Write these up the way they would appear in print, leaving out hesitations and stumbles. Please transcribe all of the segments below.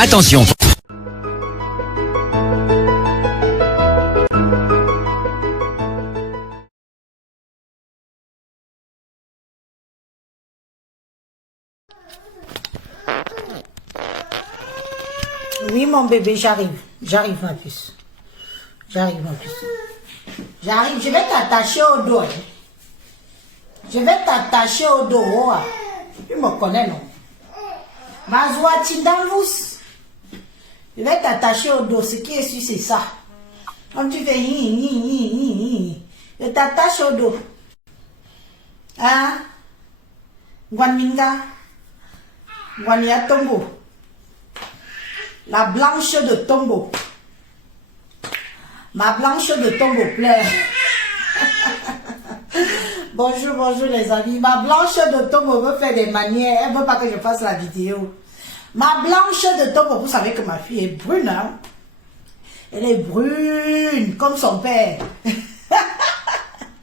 Attention. Oui, mon bébé, j'arrive. J'arrive, ma puce. J'arrive, ma puce. J'arrive. Je vais t'attacher au dos. Hein. Je vais t'attacher au dos. Hein. Tu me connais, non? Mazoua Tindalous. Je vais t'attacher au dos. Ce qui est sûr, c'est ça. Comme tu fais, je t'attache au dos. Hein? Guanminga. Guania Tombo. La blanche de Tombo. Ma blanche de Tombo pleure. Bonjour, bonjour les amis. Ma blanche de Tombo veut faire des manières. Elle veut pas que je fasse la vidéo. Ma blanche de Tombo, vous savez que ma fille est brune, hein? Elle est brune, comme son père.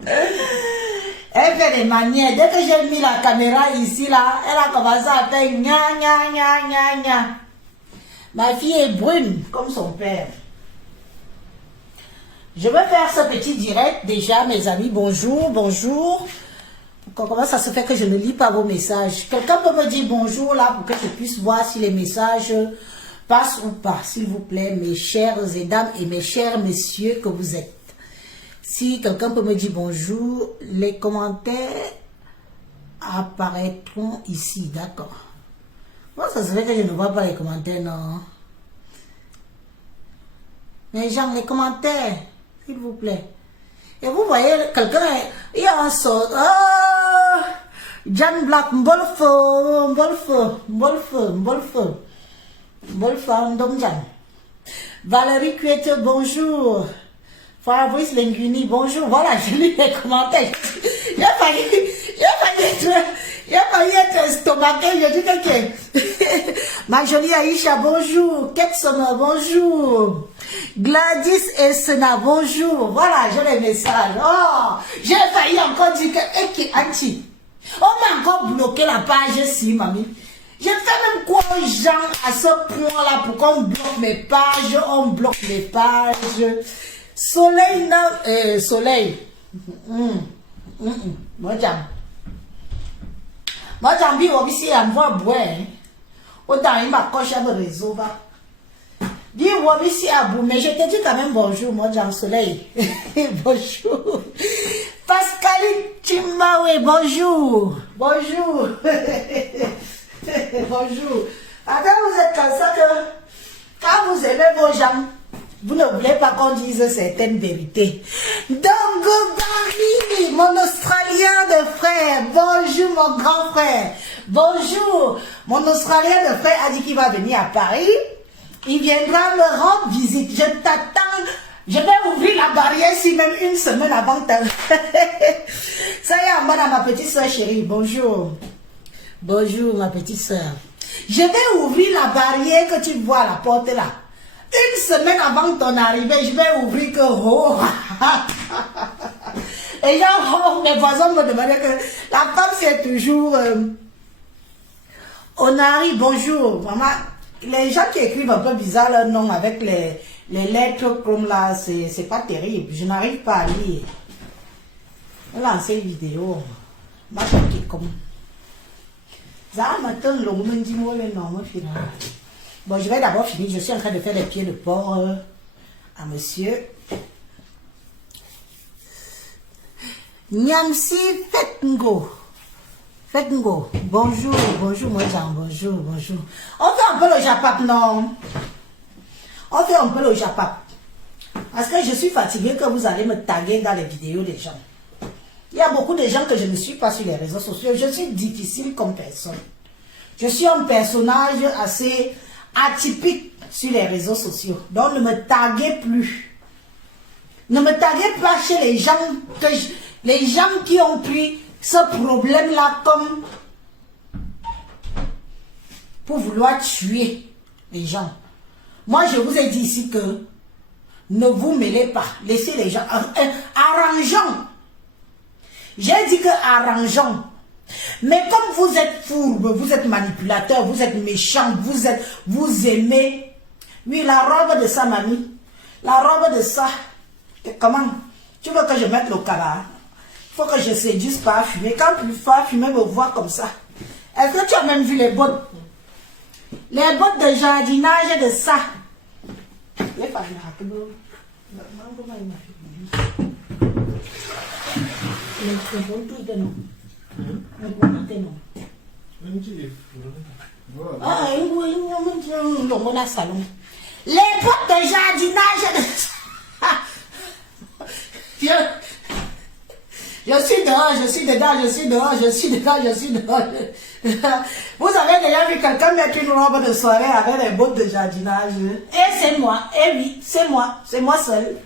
Elle fait des manières. Dès que j'ai mis la caméra ici, là, elle a commencé à faire gna gna gna gna gna. Ma fille est brune, comme son père. Je vais faire ce petit direct déjà, mes amis. Bonjour, bonjour. Comment ça se fait que je ne lis pas vos messages? Quelqu'un peut me dire bonjour là pour que je puisse voir si les messages passent ou pas, s'il vous plaît, mes chères dames et mes chers messieurs que vous êtes. Si quelqu'un peut me dire bonjour, les commentaires apparaîtront ici, d'accord. Moi, ça se fait que je ne vois pas les commentaires, non. Mais genre, les commentaires, s'il vous plaît. Et vous voyez, quelqu'un, il y a un sort. Oh, Jan Black, Mbolfo, Ndom. Valérie Cuette, bonjour. Fabrice Lenguini, bonjour. Voilà, je lis les commentaires. J'ai failli être estomaqué. Je dis que ma jolie Aïcha, bonjour. Ketsona, bonjour. Gladys Essena, bonjour. Voilà, j'ai les messages. Oh, j'ai failli encore dire que Eki Anti. On m'a encore bloqué la page si, mamie. J'ai fait même quoi aux gens à ce point-là pour qu'on bloque mes pages. On bloque mes pages. Soleil, soleil. Moi, j'aime bien ici à moi boire. Autant il m'a coché le réseau. Dis-moi ici à vous, mais je te dis quand même bonjour, moi, Jean Soleil. Bonjour. Pascaline Chimawe, bonjour. Bonjour. Bonjour. Attends, vous êtes comme ça que quand vous aimez vos gens, vous ne voulez pas qu'on dise certaines vérités. Dongo Barry, mon Australien de frère. Bonjour, mon grand frère. Bonjour. Mon Australien de frère a dit qu'il va venir à Paris. Il viendra me rendre visite. Je t'attends. Je vais ouvrir la barrière si même une semaine avant. Ça y est, en bas à ma petite soeur chérie. Bonjour. Bonjour, ma petite soeur. Je vais ouvrir la barrière que tu vois à la porte là. Une semaine avant ton arrivée, je vais ouvrir que oh. Et genre, mes voisins me demandaient que la femme c'est toujours Onari, bonjour. Maman, les gens qui écrivent un peu bizarre leur nom avec les lettres comme là, c'est pas terrible. Je n'arrive pas à lire. On a lancé une vidéo. Ma qui comme. Ça m'attend le moment du mot le nom final. Bon, je vais d'abord finir. Je suis en train de faire les pieds de porc à monsieur. Nyamsi Fetngo. Fetngo. Bonjour, bonjour, moi Jean. Bonjour, bonjour. On fait un peu le japap, non? On fait un peu le japap. Parce que je suis fatiguée que vous allez me taguer dans les vidéos des gens. Il y a beaucoup de gens que je ne suis pas sur les réseaux sociaux. Je suis difficile comme personne. Je suis un personnage assez atypique sur les réseaux sociaux. Donc ne me taguez plus. Ne me taguez pas chez les gens les gens qui ont pris ce problème-là comme pour vouloir tuer les gens. Moi, je vous ai dit ici que ne vous mêlez pas. Laissez les gens. Arrangeons. J'ai dit que arrangeons. Mais comme vous êtes fourbe, vous êtes manipulateur, vous êtes méchant, vous aimez. Oui, la robe de ça, mamie. La robe de ça. Comment? Tu veux que je mette le cabas? Il faut que je séduise pas fumer. Quand tu vas fumer, me voir comme ça. Est-ce que tu as même vu les bottes? Les bottes de jardinage de ça. Les pas ah, salon. Les bottes de jardinage de ça. Je suis dehors, je suis dedans, je suis dehors, je suis dedans, je suis dehors. Vous avez déjà vu quelqu'un mettre une robe de soirée avec des bottes de jardinage? Et c'est moi, et oui, c'est moi seul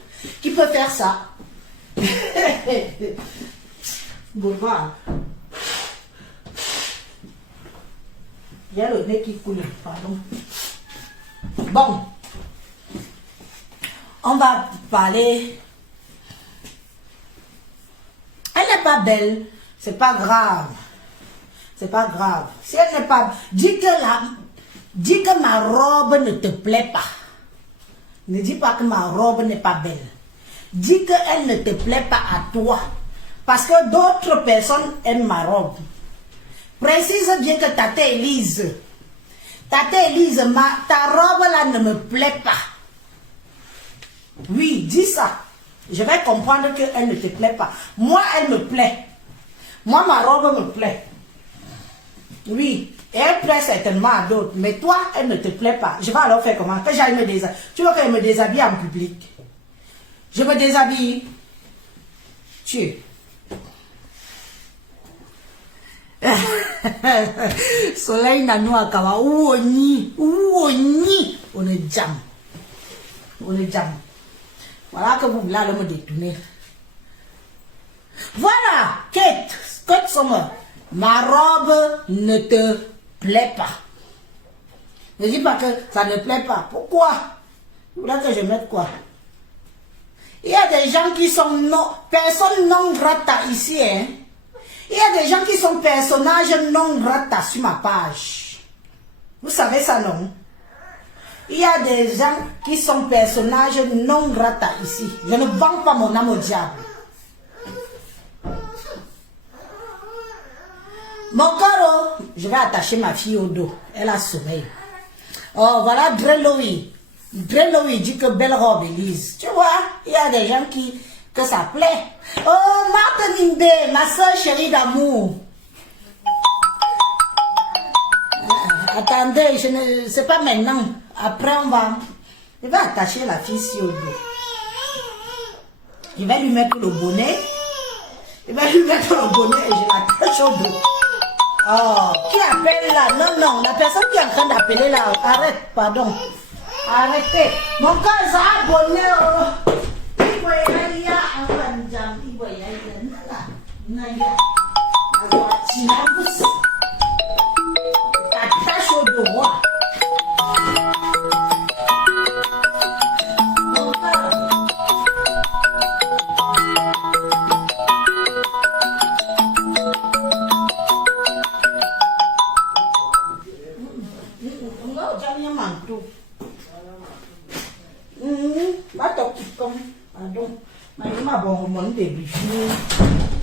qui peut faire ça. Boulevard. Il y a le nez qui coule, pardon. Bon, on va parler. Elle n'est pas belle, c'est pas grave. C'est pas grave. Si elle n'est pas... Dis que ma robe ne te plaît pas. Ne dis pas que ma robe n'est pas belle. Dis qu'elle ne te plaît pas à toi. Parce que d'autres personnes aiment ma robe. Précise bien que Tate Elise, ta robe là ne me plaît pas. Oui, dis ça. Je vais comprendre qu'elle ne te plaît pas. Moi, elle me plaît. Moi, ma robe me plaît. Oui, et elle plaît certainement à d'autres. Mais toi, elle ne te plaît pas. Je vais alors faire comment? Que j'aille me déshabiller. Tu veux qu'elle me déshabille en public? Je me déshabille. Tu. Soleil nanou akawa. Où on est jam. Voilà que vous voulez aller me détourner. Voilà, Kate, Scott Sommer. Ma robe ne te plaît pas. Ne dis pas que ça ne plaît pas. Pourquoi? Vous voulez que je mette quoi? Il y a des gens qui sont non, personne non grata ici. Hein? Il y a des gens qui sont personnages non grata sur ma page. Vous savez ça, non? Il y a des gens qui sont personnages non grata ici. Je ne vends pas mon âme au diable. Mon cœur, je vais attacher ma fille au dos. Elle a sommeil. Oh, voilà Dreloui. Dreloui dit que belle robe, Elise. Tu vois, il y a des gens que ça plaît. Oh, Marthe Nimbe, ma soeur chérie d'amour. Attendez, je ne sais pas maintenant. Après, je vais attacher la fille ici au dos. Je vais lui mettre le bonnet. Je vais lui mettre le bonnet et je l'attache au dos. Oh, qui appelle là? Non, la personne qui est en train d'appeler là. Arrête, pardon. Arrêtez. Mon cœur, ça a bonnet. Attache au dos. Pardon.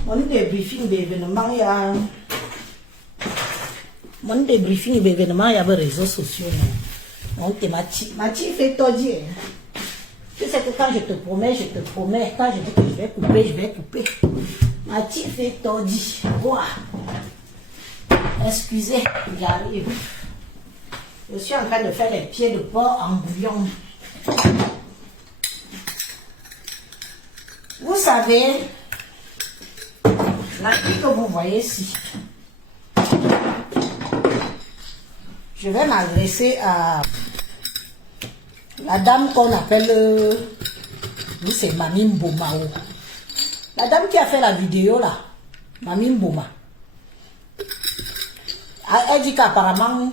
Mon débriefing d'événements, il y a des réseaux sociaux. Donc, Mathie fait tout dire. Tu sais que quand je te promets, je te promets. Quand je dis que je vais couper. Mathie fait tout dire. Quoi? Excusez, j'arrive. Je suis en train de faire les pieds de porc en bouillon. Vous savez, la fille que vous voyez ici, je vais m'adresser à la dame qu'on appelle, nous c'est Mami Mboma. La dame qui a fait la vidéo là, Mami Mboma. Elle dit qu'apparemment,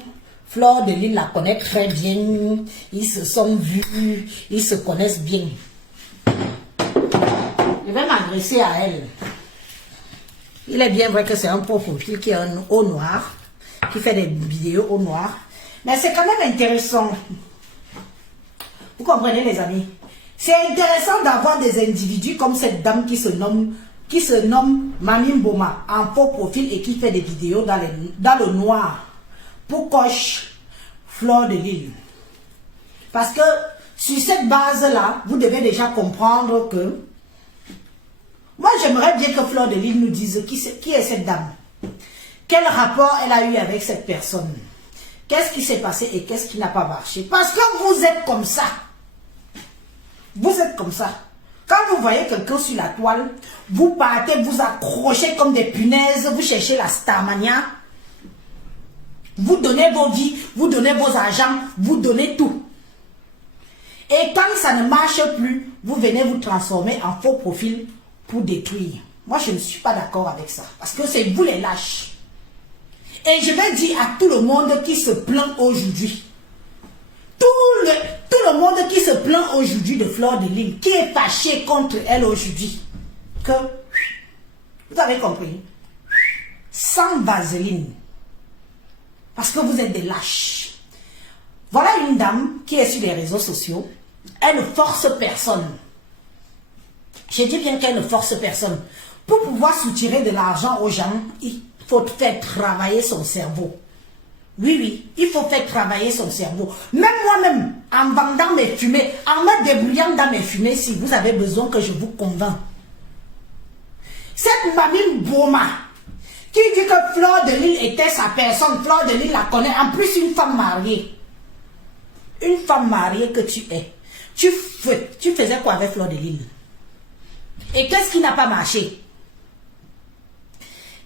Fleur de Lille la connaît très bien, ils se sont vus, ils se connaissent bien. Je vais m'adresser à elle. Il est bien vrai que c'est un pauvre profil qui est au noir, qui fait des vidéos au noir. Mais c'est quand même intéressant. Vous comprenez les amis? C'est intéressant d'avoir des individus comme cette dame qui se nomme Mami Mboma en faux profil et qui fait des vidéos dans le noir pour coche Fleur de Lille. Parce que sur cette base-là, vous devez déjà comprendre que moi j'aimerais bien que Fleur de Lille nous dise qui est cette dame. Quel rapport elle a eu avec cette personne? Qu'est-ce qui s'est passé et qu'est-ce qui n'a pas marché? Parce que vous êtes comme ça. Vous êtes comme ça. Quand vous voyez quelqu'un sur la toile, vous partez, vous accrochez comme des punaises, vous cherchez la starmania. Vous donnez vos vies, vous donnez vos argents, vous donnez tout. Et quand ça ne marche plus, vous venez vous transformer en faux profil pour détruire. Moi, je ne suis pas d'accord avec ça. Parce que c'est vous les lâches. Et je vais dire à tout le monde qui se plaint aujourd'hui, tout le monde qui se plaint aujourd'hui de Fleur de Lille, qui est fâché contre elle aujourd'hui, que, vous avez compris, sans vaseline, parce que vous êtes des lâches. Voilà une dame qui est sur les réseaux sociaux, elle ne force personne. Je dis bien qu'elle ne force personne. Pour pouvoir soutirer de l'argent aux gens, il faut faire travailler son cerveau. Oui, oui, il faut faire travailler son cerveau. Même moi-même, en vendant mes fumées, en me débrouillant dans mes fumées, si vous avez besoin que je vous convainc. Cette Mami Mboma, qui dit que Fleur de Lille était sa personne, Fleur de Lille la connaît, en plus une femme mariée. Une femme mariée que tu es. Tu faisais quoi avec Fleur de Lille? Et qu'est-ce qui n'a pas marché?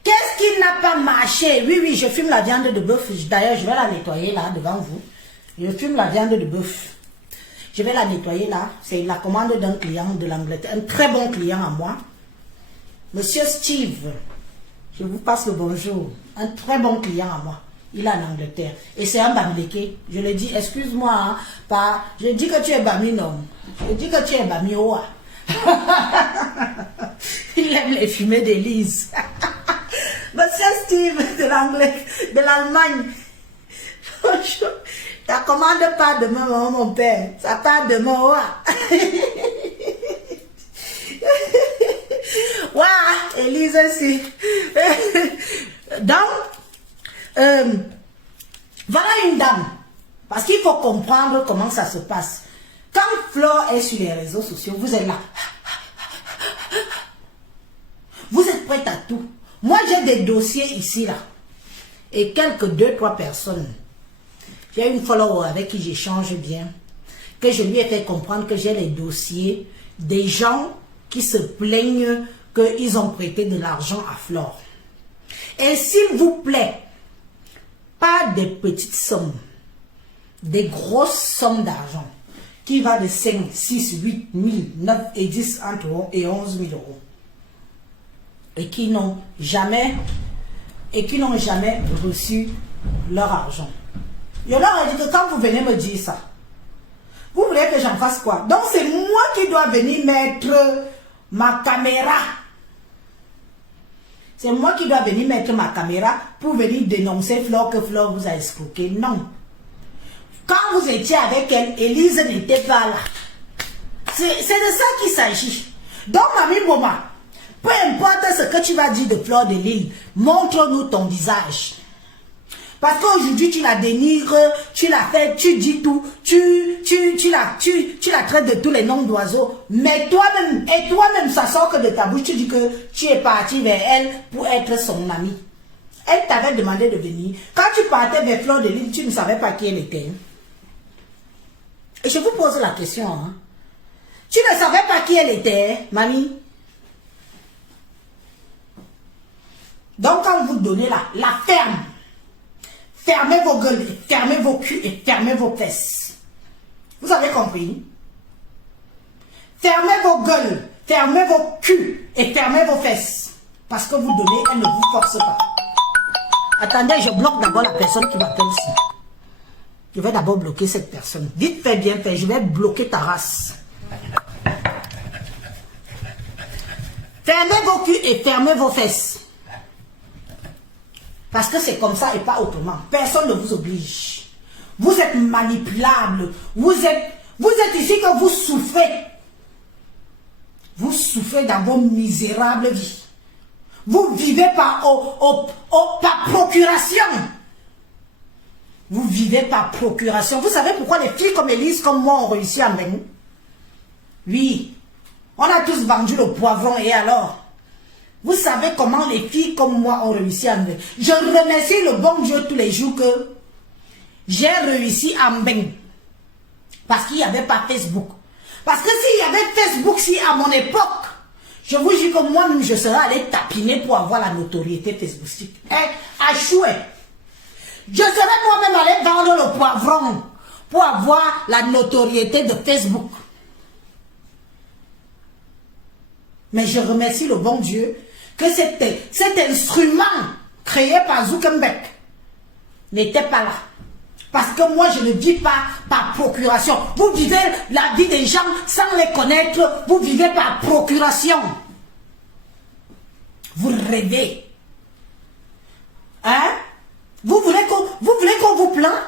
Qu'est-ce qui n'a pas marché? Oui, oui, je fume la viande de bœuf. D'ailleurs, je vais la nettoyer là, devant vous. Je fume la viande de bœuf. Je vais la nettoyer là. C'est la commande d'un client de l'Angleterre. Un très bon client à moi. Monsieur Steve. Je vous passe le bonjour. Un très bon client à moi. Il est en Angleterre. Et c'est un Bamileke. Je lui dis, excuse-moi, hein, pas. Je dis que tu es Bami, non. Je dis que tu es Bami Oa. Il aime les fumées d'Élise. Monsieur Steve de l'Allemagne. Ça commande pas demain, mon père. Ça part demain, ouais. Ouais, Élise aussi. Donc, voilà une dame. Parce qu'il faut comprendre comment ça se passe. Quand Fleur est sur les réseaux sociaux, vous êtes là. Vous êtes prête à tout. Moi, j'ai des dossiers ici, là. Et quelques 2-3 personnes. J'ai une follower avec qui j'échange bien. Que je lui ai fait comprendre que j'ai les dossiers des gens qui se plaignent qu'ils ont prêté de l'argent à Fleur. Et s'il vous plaît, pas des petites sommes. Des grosses sommes d'argent. Qui va de 5, 6, 8, 1000, 9 et 10 entre euros et 11 000 euros. Et qui n'ont jamais reçu leur argent. Je leur ai dit que quand vous venez me dire ça, vous voulez que j'en fasse quoi? Donc c'est moi qui dois venir mettre ma caméra. C'est moi qui dois venir mettre ma caméra pour venir dénoncer Fleur que Fleur vous a escroqué. Non. Quand vous étiez avec elle, Élise n'était pas là. C'est de ça qu'il s'agit. Donc, Mami Mboma, peu importe ce que tu vas dire de Fleur de Lille, montre-nous ton visage. Parce qu'aujourd'hui, tu la dénigres, tu la fais, tu dis tout, tu la traites de tous les noms d'oiseaux. Mais toi-même, ça sort que de ta bouche, tu dis que tu es parti vers elle pour être son amie. Elle t'avait demandé de venir. Quand tu partais vers Fleur de Lille, tu ne savais pas qui elle était. Et je vous pose la question. Hein. Tu ne savais pas qui elle était, mamie? Donc quand vous donnez la ferme, fermez vos gueules, fermez vos culs et fermez vos fesses. Vous avez compris? Fermez vos gueules, fermez vos culs et fermez vos fesses. Parce que vous donnez, elle ne vous force pas. Attendez, je bloque d'abord la personne qui m'appelle ici. Je vais d'abord bloquer cette personne. Vite fait, bien fait, je vais bloquer ta race. Fermez vos culs et fermez vos fesses. Parce que c'est comme ça et pas autrement. Personne ne vous oblige. Vous êtes manipulable. Vous êtes ici que vous souffrez. Vous souffrez dans vos misérables vies. Vous vivez par procuration. Vous vivez par procuration. Vous savez pourquoi les filles comme Élise, comme moi, ont réussi à mener? Oui. On a tous vendu le poivron et alors? Vous savez comment les filles comme moi ont réussi à mener? Je remercie le bon Dieu tous les jours que j'ai réussi à mener. Parce qu'il n'y avait pas Facebook. Parce que s'il y avait Facebook, si à mon époque, je vous dis que moi-même, je serais allé tapiner pour avoir la notoriété Facebook. À chouer. Je serais moi-même allé vendre le poivron pour avoir la notoriété de Facebook. Mais je remercie le bon Dieu que cet instrument créé par Zuckerberg n'était pas là. Parce que moi, je ne vis pas par procuration. Vous vivez la vie des gens sans les connaître. Vous vivez par procuration. Vous rêvez. Hein? Vous voulez qu'on vous plaint?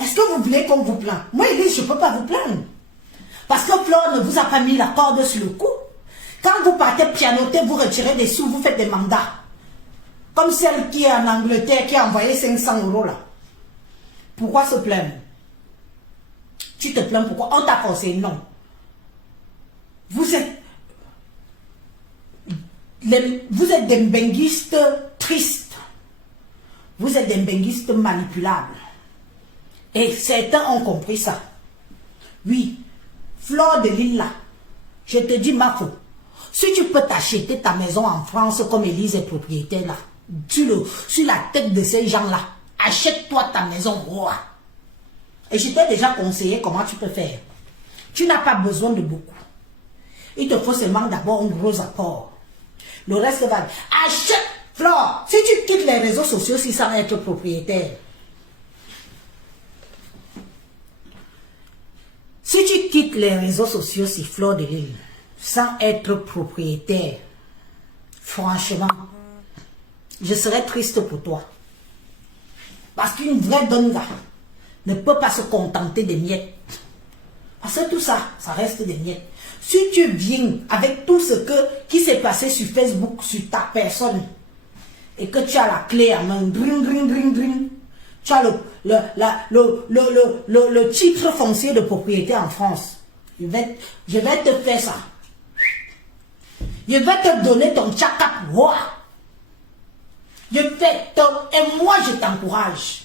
Est-ce que vous voulez qu'on vous plaint? Moi, Élise, je ne peux pas vous plaindre. Parce que Flore ne vous a pas mis la corde sur le cou. Quand vous partez pianoter, vous retirez des sous, vous faites des mandats. Comme celle qui est en Angleterre, qui a envoyé 500 € là. Pourquoi se plaindre? Tu te plains pourquoi? On t'a forcé? Non. Vous êtes des benguistes tristes. Vous êtes des benguistes manipulables. Et certains ont compris ça. Oui. Flore de Lille là. Je te dis, Mafo. Si tu peux t'acheter ta maison en France comme Élise est propriétaire là. Sur la tête de ces gens là. Achète-toi ta maison roi. Et je t'ai déjà conseillé comment tu peux faire. Tu n'as pas besoin de beaucoup. Il te faut seulement d'abord un gros apport. Le reste va. Achète, Flore. Si tu quittes les réseaux sociaux si sans être propriétaire. Si tu quittes les réseaux sociaux si Flore de Lille sans être propriétaire, franchement, je serais triste pour toi. Parce qu'une vraie donga ne peut pas se contenter des miettes. Parce que tout ça, ça reste des miettes. Si tu viens avec tout ce qui s'est passé sur Facebook, sur ta personne, et que tu as la clé à main, dring, dring, dring, dring, tu as le titre foncier de propriété en France. Je vais te faire ça. Je vais te donner ton tchakap. Et moi, je t'encourage.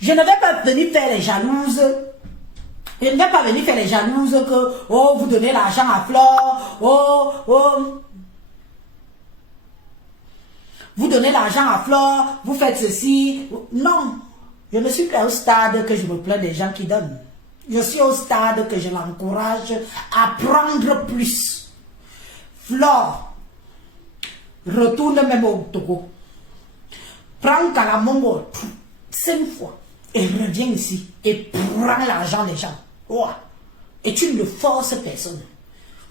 Je ne vais pas venir faire les jalouses. Je ne vais pas venir faire les jalouses que, oh, vous donnez l'argent à Flore. Oh, oh. Vous donnez l'argent à Flore. Vous faites ceci. Non. Je ne suis pas au stade que je me plains des gens qui donnent. Je suis au stade que je l'encourage à prendre plus. Flore, retourne même au Togo. Prends Kalamongo 5 fois et reviens ici et prends l'argent des gens. Oh. Et tu ne forces personne.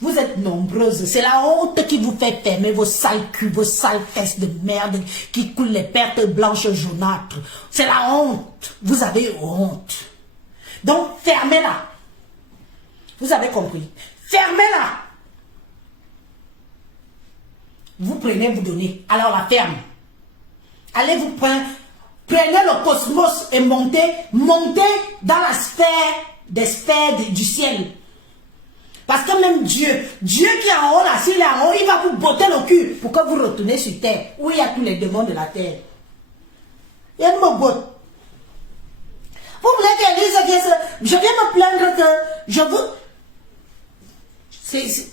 Vous êtes nombreuses. C'est la honte qui vous fait fermer vos sales culs, vos sales fesses de merde qui coulent les pertes blanches jaunâtres. C'est la honte. Vous avez honte. Donc, fermez-la. Vous avez compris. Fermez-la. Vous prenez, vous donnez. Alors, la ferme. Allez vous prendre. Prenez le cosmos et montez dans la sphère des sphères du ciel. Parce que même Dieu qui est en haut là, s'il est en haut, il va vous botter le cul pour que vous retournez sur terre, où il y a tous les démons de la terre. Il me botte. Vous voulez que je viens me plaindre que je vous...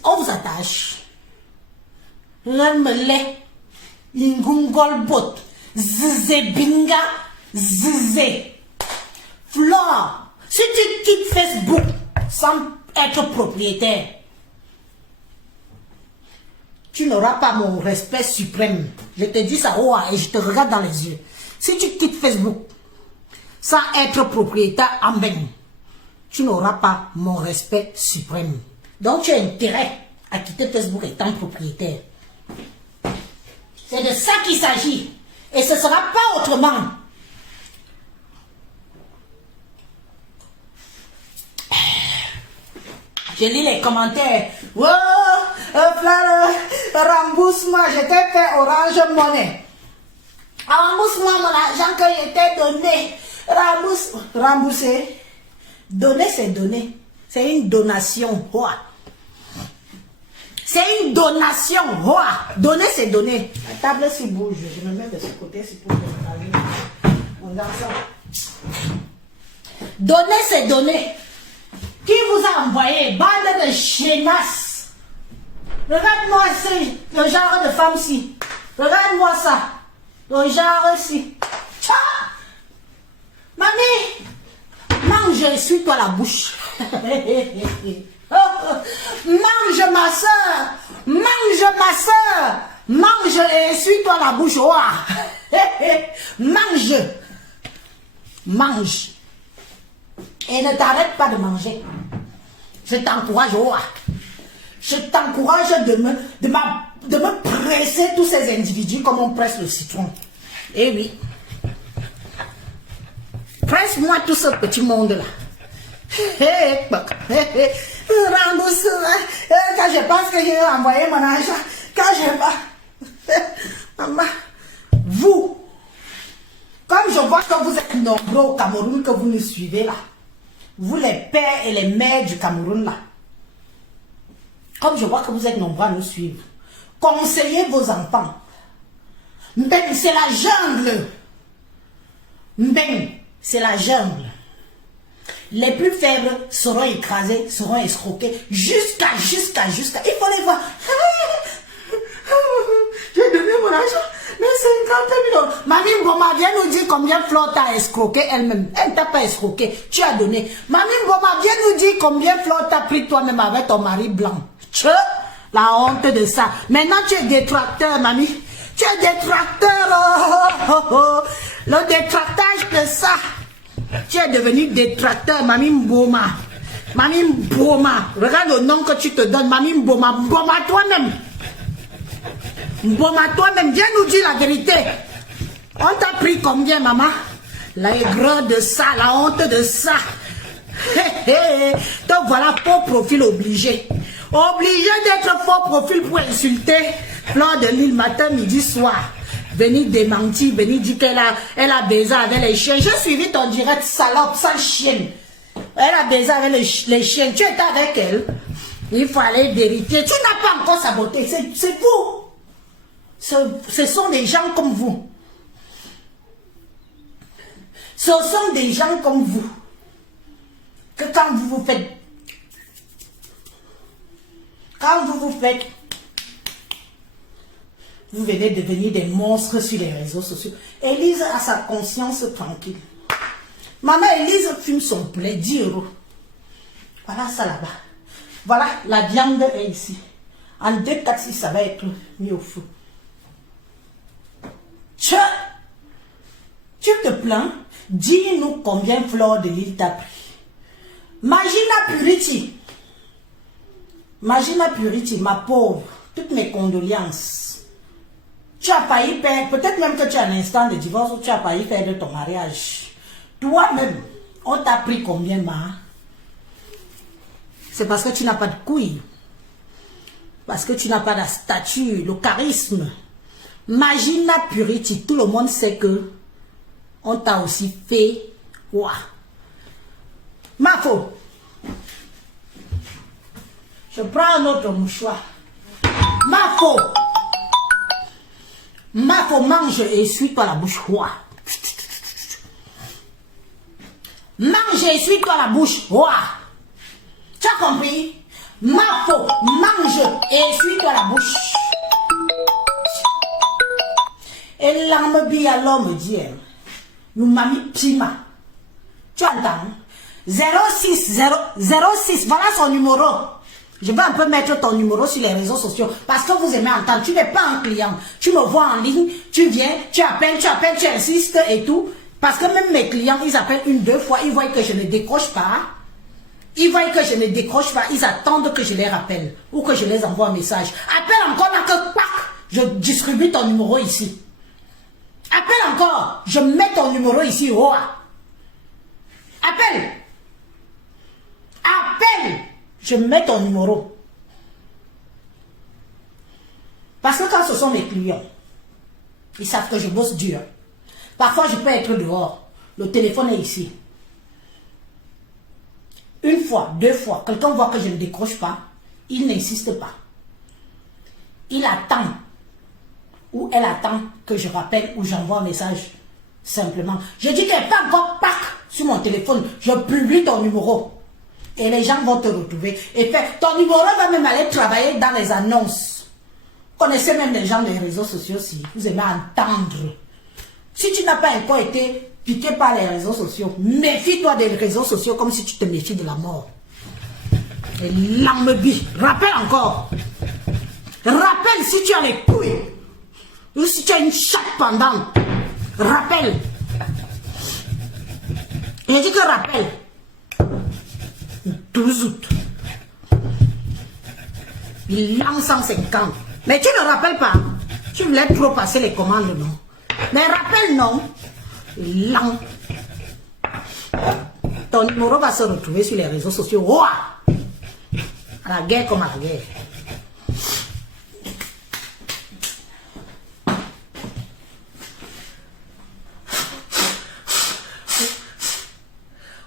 on vous attache. L'un me l'est. L'ingungol bot. Zizé binga. Zizé. Flore. Si tu quittes Facebook sans être propriétaire, tu n'auras pas mon respect suprême. Je te dis ça haut et je te regarde dans les yeux. Si tu quittes Facebook sans être propriétaire en même, tu n'auras pas mon respect suprême. Donc tu as intérêt à quitter Facebook étant propriétaire. C'est de ça qu'il s'agit. Et ce ne sera pas autrement. Je lis les commentaires. Oh, Fleur, rembourse-moi, je t'ai fait Orange Money. Rembourse-moi mon argent que je t'ai donné. Rembourser. Donner, c'est donner. C'est une donation. C'est une donation. Donner, c'est donner. La table s'y bouge. Je me mets de ce côté, c'est pour me on garçon. Donner, c'est donner. Qui vous a envoyé? Bande de chénasses. Regarde-moi le genre de femme-ci. Regarde-moi ça. Le genre-ci. Mamie, mange, essuie-toi la bouche. Mange ma soeur. Mange ma soeur. Mange et essuie-toi la bouche. Mange. Mange. Et ne t'arrête pas de manger. Je t'encourage, je t'encourage de me presser tous ces individus comme on presse le citron. Eh oui. Presse-moi tout ce petit monde-là. Rembourse. Quand je pense que j'ai envoyé mon argent, quand je pas. Maman, vous, comme je vois que vous êtes nombreux au Cameroun, que vous nous suivez là. Vous les pères et les mères du Cameroun là, comme je vois que vous êtes nombreux à nous suivre, conseillez vos enfants. Mbeng, c'est la jungle. Mbeng, c'est la jungle. Les plus faibles seront écrasés, seront escroqués, jusqu'à. Il faut les voir. J'ai donné mon argent, mais 50 000 €. Mamie Mboma, viens nous dire combien Flo t'a escroqué elle-même. Elle ne t'a pas escroqué, tu as donné. Mamie Mboma, viens nous dire combien Flo t'a pris toi-même avec ton mari blanc. La honte de ça. Maintenant tu es détracteur, mamie. Tu es détracteur. Le détractage de ça. Tu es devenu détracteur, Mamie Mboma. Mamie Mboma. Regarde le nom que tu te donnes, Mamie Mboma. Mboma toi-même. Mboma toi-même. Viens nous dire la vérité. On t'a pris combien, maman? L'aigreur de ça, la honte de ça. Donc voilà, faux profil obligé. Obligé d'être faux profil pour insulter Fleur de Lille matin, midi, soir. Venir démentir, venir dire qu'elle a baisé avec les chiens. J'ai suivi ton direct, salope, sale chienne. Elle a baisé avec les chiens. Tu étais avec elle. Il fallait vérifier. Tu n'as pas encore saboté. C'est vous. Ce sont des gens comme vous. Ce sont des gens comme vous. Que quand vous vous faites. Vous venez devenir des monstres sur les réseaux sociaux. Élise a sa conscience tranquille. Maman Élise fume son poulet, 10 €. Voilà ça là-bas. Voilà, la viande est ici. En 2 taxis, ça va être mis au feu. Tu te plains? Dis-nous combien Fleur de Lille t'a pris. Magina Purity, ma pauvre. Toutes mes condoléances. Tu as failli perdre, peut-être même que tu as un instant de divorce ou tu as failli perdre ton mariage. Toi-même, on t'a pris combien, ma? C'est parce que tu n'as pas de couilles. Parce que tu n'as pas la stature, le charisme. Magina Purity, tout le monde sait que on t'a aussi fait quoi? Ma faute. Je prends un autre mouchoir. Ma faute. Mange et essuie-toi la bouche. Mange et essuie-toi la bouche. Tu as compris? Mange et essuie-toi la bouche. Et l'arme bille l'homme dit, nous mami pima. Tu entends? 06, voilà son numéro. Je vais un peu mettre ton numéro sur les réseaux sociaux parce que vous aimez entendre. Tu n'es pas un client. Tu me vois en ligne, tu viens, tu appelles, tu insistes et tout. Parce que même mes clients, ils appellent 1-2 fois, ils voient que je ne décroche pas. Ils attendent que je les rappelle ou que je les envoie un message. Appelle encore là que pac, je distribue ton numéro ici. Appelle encore. Je mets ton numéro ici. Oh. Appelle. Appelle. Je mets ton numéro. Parce que quand ce sont mes clients, ils savent que je bosse dur. Parfois, je peux être dehors. Le téléphone est ici. Une fois, deux fois, quelqu'un voit que je ne décroche pas, il n'insiste pas. Il attend. Ou elle attend que je rappelle ou j'envoie un message. Simplement. Je dis qu'elle pas encore pack sur mon téléphone. Je publie ton numéro. Et les gens vont te retrouver. Et fait, ton numéro va même aller travailler dans les annonces. Vous connaissez même les gens des réseaux sociaux si vous aimez entendre. Si tu n'as pas encore été piqué par les réseaux sociaux, méfie-toi des réseaux sociaux comme si tu te méfies de la mort. Et l'ambie, rappelle encore. Rappelle si tu as les couilles. Ou si tu as une chatte pendante. Rappelle. Il dit que rappelle. 12 août. Il lance 150. Mais tu ne rappelles pas. Tu voulais trop passer les commandes, non? Mais rappelle, non. Lent. Ton numéro va se retrouver sur les réseaux sociaux. Ouah! À la guerre comme à la guerre.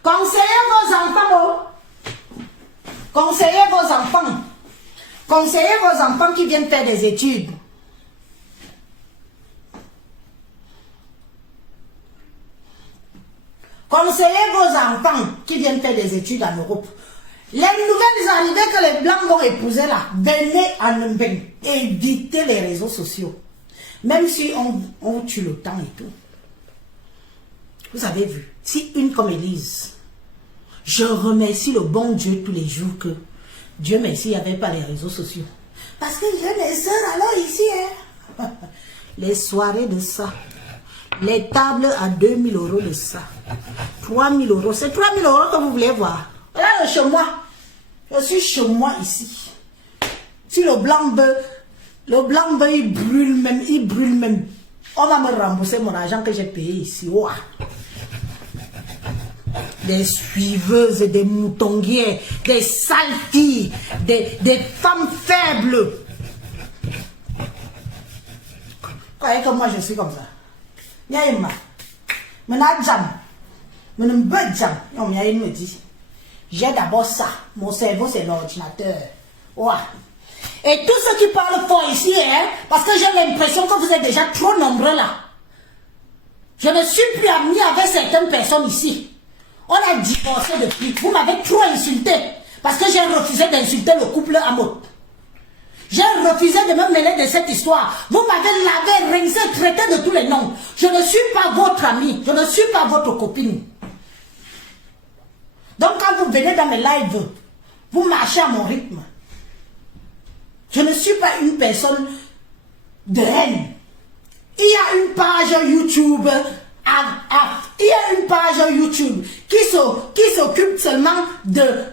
Conseillez vos enfants. Conseillez vos enfants. Conseillez vos enfants qui viennent faire des études. Conseillez vos enfants qui viennent faire des études en Europe. Les nouvelles arrivées que les Blancs vont épouser là, venez à Nembeng. Évitez les réseaux sociaux. Même si on tue le temps et tout. Vous avez vu, si une comme Élise, je remercie le bon Dieu tous les jours que Dieu merci, il n'y avait pas les réseaux sociaux. Parce que je les sœurs alors ici, hein. Les soirées de ça. Les tables à 2000 € de ça. 3000 €. C'est 3000 € que vous voulez voir. Là, chez moi. Je suis chez moi ici. Si le blanc bœuf, il brûle même, On va me rembourser mon argent que j'ai payé ici. Ouah. Des suiveuses, des moutonnières, des sales filles, des femmes faibles. Croyez que moi je suis comme ça. Yaïma, me dit, j'ai d'abord ça. Mon cerveau, c'est l'ordinateur. Ouais. Et tous ceux qui parlent fort ici, hein, parce que j'ai l'impression que vous êtes déjà trop nombreux là. Je ne suis plus amie avec certaines personnes ici. On a divorcé depuis. Vous m'avez trop insulté. Parce que j'ai refusé d'insulter le couple Amot. J'ai refusé de me mêler de cette histoire. Vous m'avez lavé, rincé, traité de tous les noms. Je ne suis pas votre ami. Je ne suis pas votre copine. Donc quand vous venez dans mes lives, vous marchez à mon rythme. Je ne suis pas une personne de haine. Il y a une page YouTube. Il y a une page YouTube qui s'occupe seulement de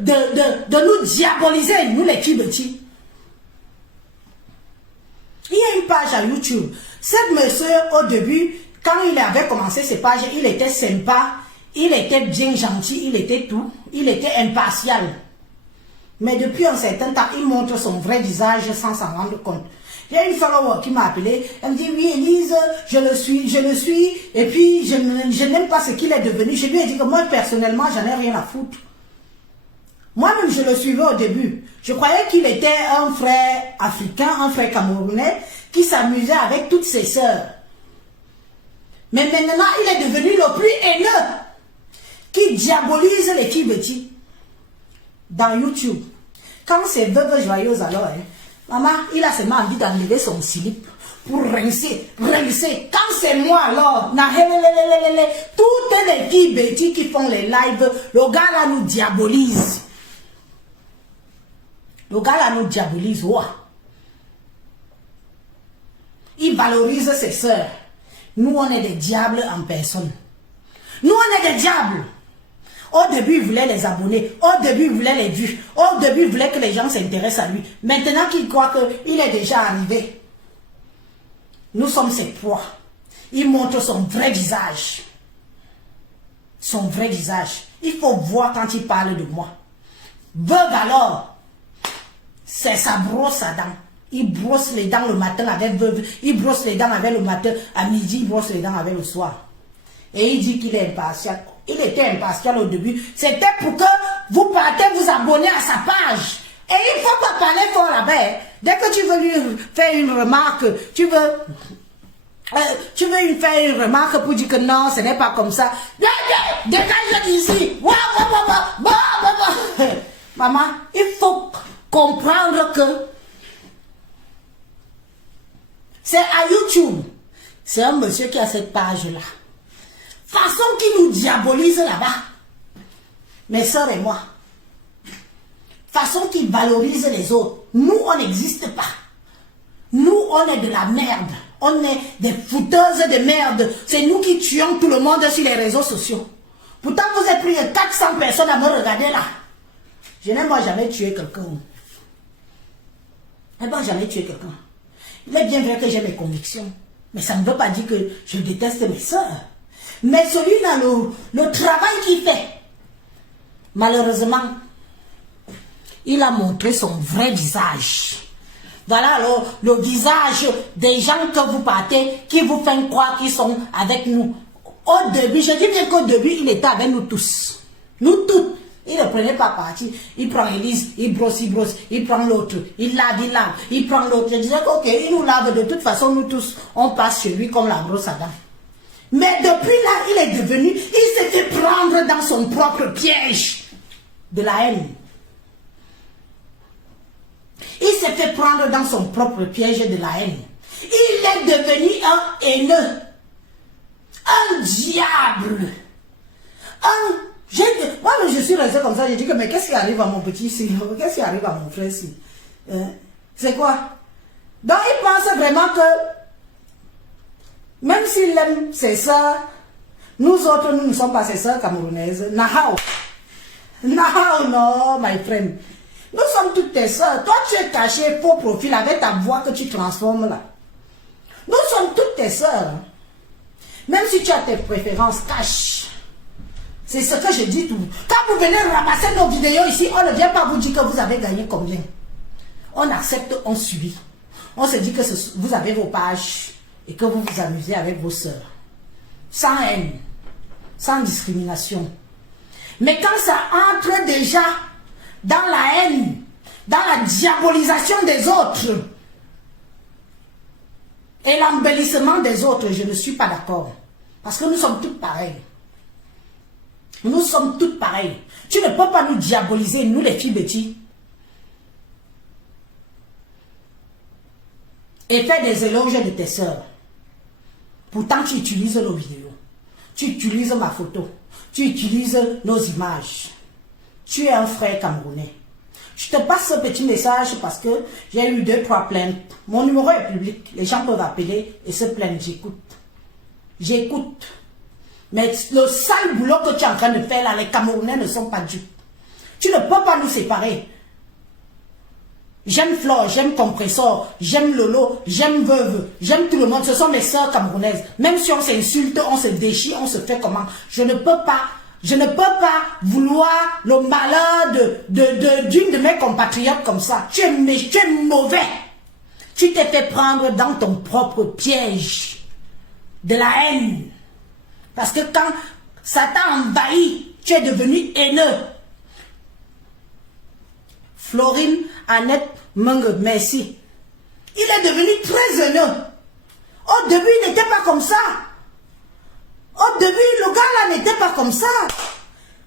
nous diaboliser, nous les Kibeti. Il y a une page à YouTube. Cette monsieur, au début, quand il avait commencé ses pages, il était sympa, il était bien gentil, il était tout, il était impartial. Mais depuis un certain temps, il montre son vrai visage sans s'en rendre compte. Il y a une follower qui m'a appelé, elle me dit, oui Élise, je le suis, et puis je n'aime pas ce qu'il est devenu. Je lui ai dit que moi personnellement, j'en ai rien à foutre. Moi-même, je le suivais au début. Je croyais qu'il était un frère africain, un frère camerounais, qui s'amusait avec toutes ses sœurs. Mais maintenant, il est devenu le plus haineux, qui diabolise les Kibeti dans YouTube. Quand c'est veuve joyeuse alors, hein, maman, il a seulement envie d'enlever son slip pour rincer. Quand c'est moi alors, toutes les Kibeti qui font les lives, le gars là nous diabolise. Le gars là nous diabolise, ouais. Il valorise ses sœurs. Nous, on est des diables en personne. Nous, on est des diables. Au début, il voulait les abonnés. Au début, il voulait les vues. Au début, il voulait que les gens s'intéressent à lui. Maintenant qu'il croit qu'il est déjà arrivé, nous sommes ses proies. Il montre son vrai visage. Son vrai visage. Il faut voir quand il parle de moi. Veuve alors, c'est sa brosse à dents. Il brosse les dents le matin avec veuve. Il brosse les dents avec le matin. À midi, il brosse les dents avec le soir. Et il dit qu'il est impartial. Il était impartial au début. C'était pour que vous partez vous abonner à sa page. Et il ne faut pas parler fort là-bas. Dès que tu veux lui faire une remarque, tu veux lui faire une remarque pour dire que non, ce n'est pas comme ça. Dégage d'ici. Maman, il faut comprendre que c'est à YouTube. C'est un monsieur qui a cette page-là. Façon qui nous diabolise là-bas. Mes soeurs et moi. Façon qui valorise les autres. Nous, on n'existe pas. Nous, on est de la merde. On est des fouteuses de merde. C'est nous qui tuons tout le monde sur les réseaux sociaux. Pourtant, vous êtes plus de 400 personnes à me regarder là. Je n'ai moi jamais tué quelqu'un. Je n'ai moi jamais tué quelqu'un. Il est bien vrai que j'ai mes convictions. Mais ça ne veut pas dire que je déteste mes soeurs. Mais celui-là, le travail qu'il fait, malheureusement, il a montré son vrai visage. Voilà le visage des gens que vous partez, qui vous font croire qu'ils sont avec nous. Au début, je dis bien qu'au début, il était avec nous tous. Nous toutes. Il ne prenait pas parti. Il prend Élise, il brosse, il prend l'autre. Il lave, il prend l'autre. Je disais ok, il nous lave de toute façon, nous tous, on passe chez lui comme la brosse à dents. Mais depuis là, il est devenu, il s'est fait prendre dans son propre piège de la haine. Il s'est fait prendre dans son propre piège de la haine. Il est devenu un haineux. Un diable. Moi, je suis resté comme ça. J'ai dit que, mais qu'est-ce qui arrive à mon petit ici? Qu'est-ce qui arrive à mon frère ici? C'est quoi? Donc, il pense vraiment que, même s'il aime ses soeurs, nous autres, nous ne sommes pas ses soeurs camerounaises. Nahao. Nahao, non, my friend. Nous sommes toutes tes soeurs. Toi, tu es caché, faux profil, avec ta voix que tu transformes là. Nous sommes toutes tes soeurs. Même si tu as tes préférences, cache. C'est ce que je dis tout. Quand vous venez ramasser nos vidéos ici, on ne vient pas vous dire que vous avez gagné combien. On accepte, on subit. On se dit que vous avez vos pages et que vous vous amusez avec vos soeurs. Sans haine, sans discrimination. Mais quand ça entre déjà dans la haine, dans la diabolisation des autres et l'embellissement des autres, je ne suis pas d'accord. Parce que nous sommes toutes pareilles. Nous sommes toutes pareilles. Tu ne peux pas nous diaboliser, nous les filles bêtises. Et faire des éloges de tes soeurs. Pourtant, tu utilises nos vidéos. Tu utilises ma photo. Tu utilises nos images. Tu es un frère camerounais. Je te passe ce petit message parce que j'ai eu 2-3 plaintes. Mon numéro est public. Les gens peuvent appeler et se plaindre. J'écoute. J'écoute. Mais le sale boulot que tu es en train de faire là, les Camerounais ne sont pas dupes. Tu ne peux pas nous séparer. J'aime Flore, j'aime Compressor, j'aime Lolo, j'aime Veuve, j'aime tout le monde. Ce sont mes sœurs camerounaises. Même si on s'insulte, on se déchire, on se fait comment. Je ne peux pas vouloir le malheur d'une de mes compatriotes comme ça. Tu es mauvais. Tu t'es fait prendre dans ton propre piège de la haine. Parce que quand ça t'a envahi, tu es devenu haineux. Florine, Annette, Menge, merci. Il est devenu très haineux. Au début, il n'était pas comme ça. Au début, le gars là n'était pas comme ça.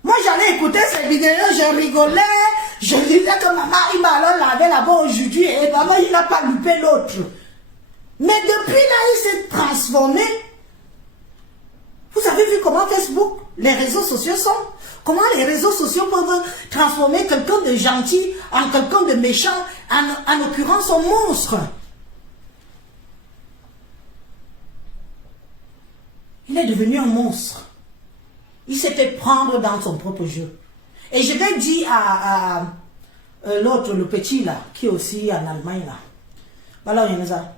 Moi, j'allais écouter ses vidéos, je rigolais. Je disais que maman, il m'a alors lavé là-bas aujourd'hui et maman, il n'a pas loupé l'autre. Mais depuis là, il s'est transformé. Vous avez vu comment Facebook, les réseaux sociaux sont? Comment les réseaux sociaux peuvent transformer quelqu'un de gentil en quelqu'un de méchant, en l'occurrence un monstre. Il est devenu un monstre. Il s'est fait prendre dans son propre jeu. Et je vais dire à l'autre, le petit là, qui est aussi en Allemagne là. Voilà, il y en a.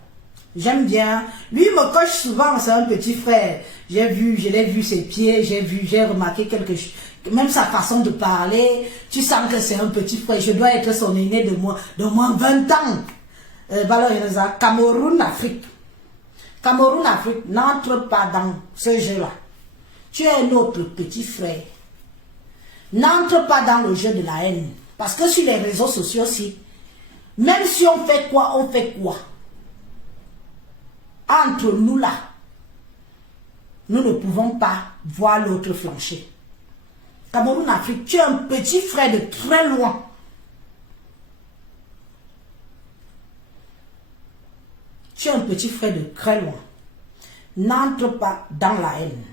J'aime bien. Lui, il me coche souvent, c'est un petit frère. Je l'ai vu ses pieds, j'ai remarqué quelque chose. Même sa façon de parler, tu sens que c'est un petit frère. Je dois être son aîné de moins 20 ans. Cameroun, Afrique. Cameroun, Afrique, n'entre pas dans ce jeu-là. Tu es un autre petit frère. N'entre pas dans le jeu de la haine. Parce que sur les réseaux sociaux aussi, même si on fait quoi, entre nous là, nous ne pouvons pas voir l'autre flancher. Cameroun, Afrique, tu es un petit frère de très loin. Tu es un petit frère de très loin. N'entre pas dans la haine.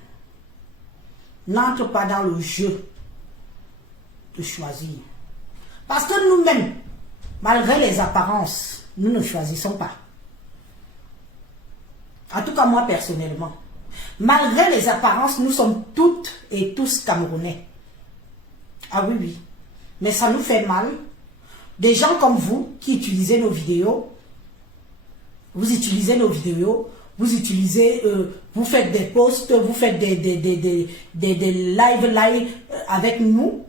N'entre pas dans le jeu de choisir. Parce que nous-mêmes, malgré les apparences, nous ne choisissons pas. En tout cas, moi personnellement. Malgré les apparences, nous sommes toutes et tous Camerounais. Ah oui, oui. Mais ça nous fait mal. Des gens comme vous qui utilisez nos vidéos, vous utilisez nos vidéos, vous utilisez, vous faites des posts, vous faites des live avec nous,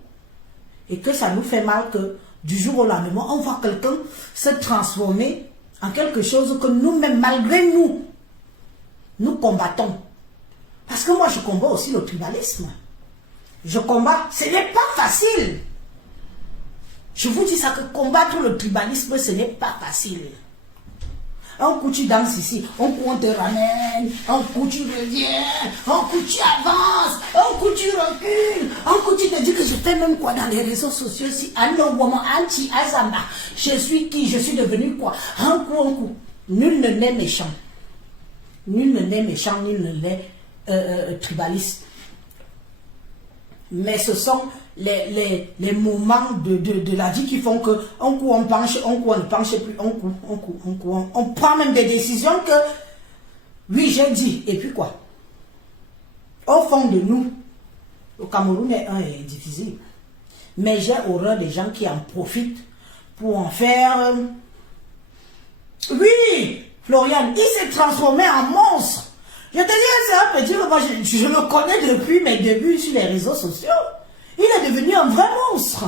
et que ça nous fait mal que du jour au lendemain, on voit quelqu'un se transformer en quelque chose que nous-mêmes, malgré nous, nous combattons. Parce que moi, je combats aussi le tribalisme. Je combats, ce n'est pas facile. Je vous dis ça, que combattre le tribalisme, ce n'est pas facile. Un coup tu danses ici, un coup on te ramène, un coup tu reviens, un coup tu avances, un coup tu recules, un coup tu te dis que je fais même quoi dans les réseaux sociaux ici. Anti-Azamba, je suis qui, je suis devenu quoi. Un coup. Nul ne naît méchant. Nul ne naît méchant, nul ne naît tribaliste. Mais ce sont les moments de la vie qui font que un coup on penche, un coup on ne penche plus, un coup on prend même des décisions que oui j'ai dit, et puis quoi. Au fond de nous, le Cameroun est un et indivisible. Mais j'ai horreur des gens qui en profitent pour en faire. Oui, Florian, il s'est transformé en monstre. Je te dis, c'est un petit peu, moi je le connais depuis mes débuts sur les réseaux sociaux. Il est devenu un vrai monstre.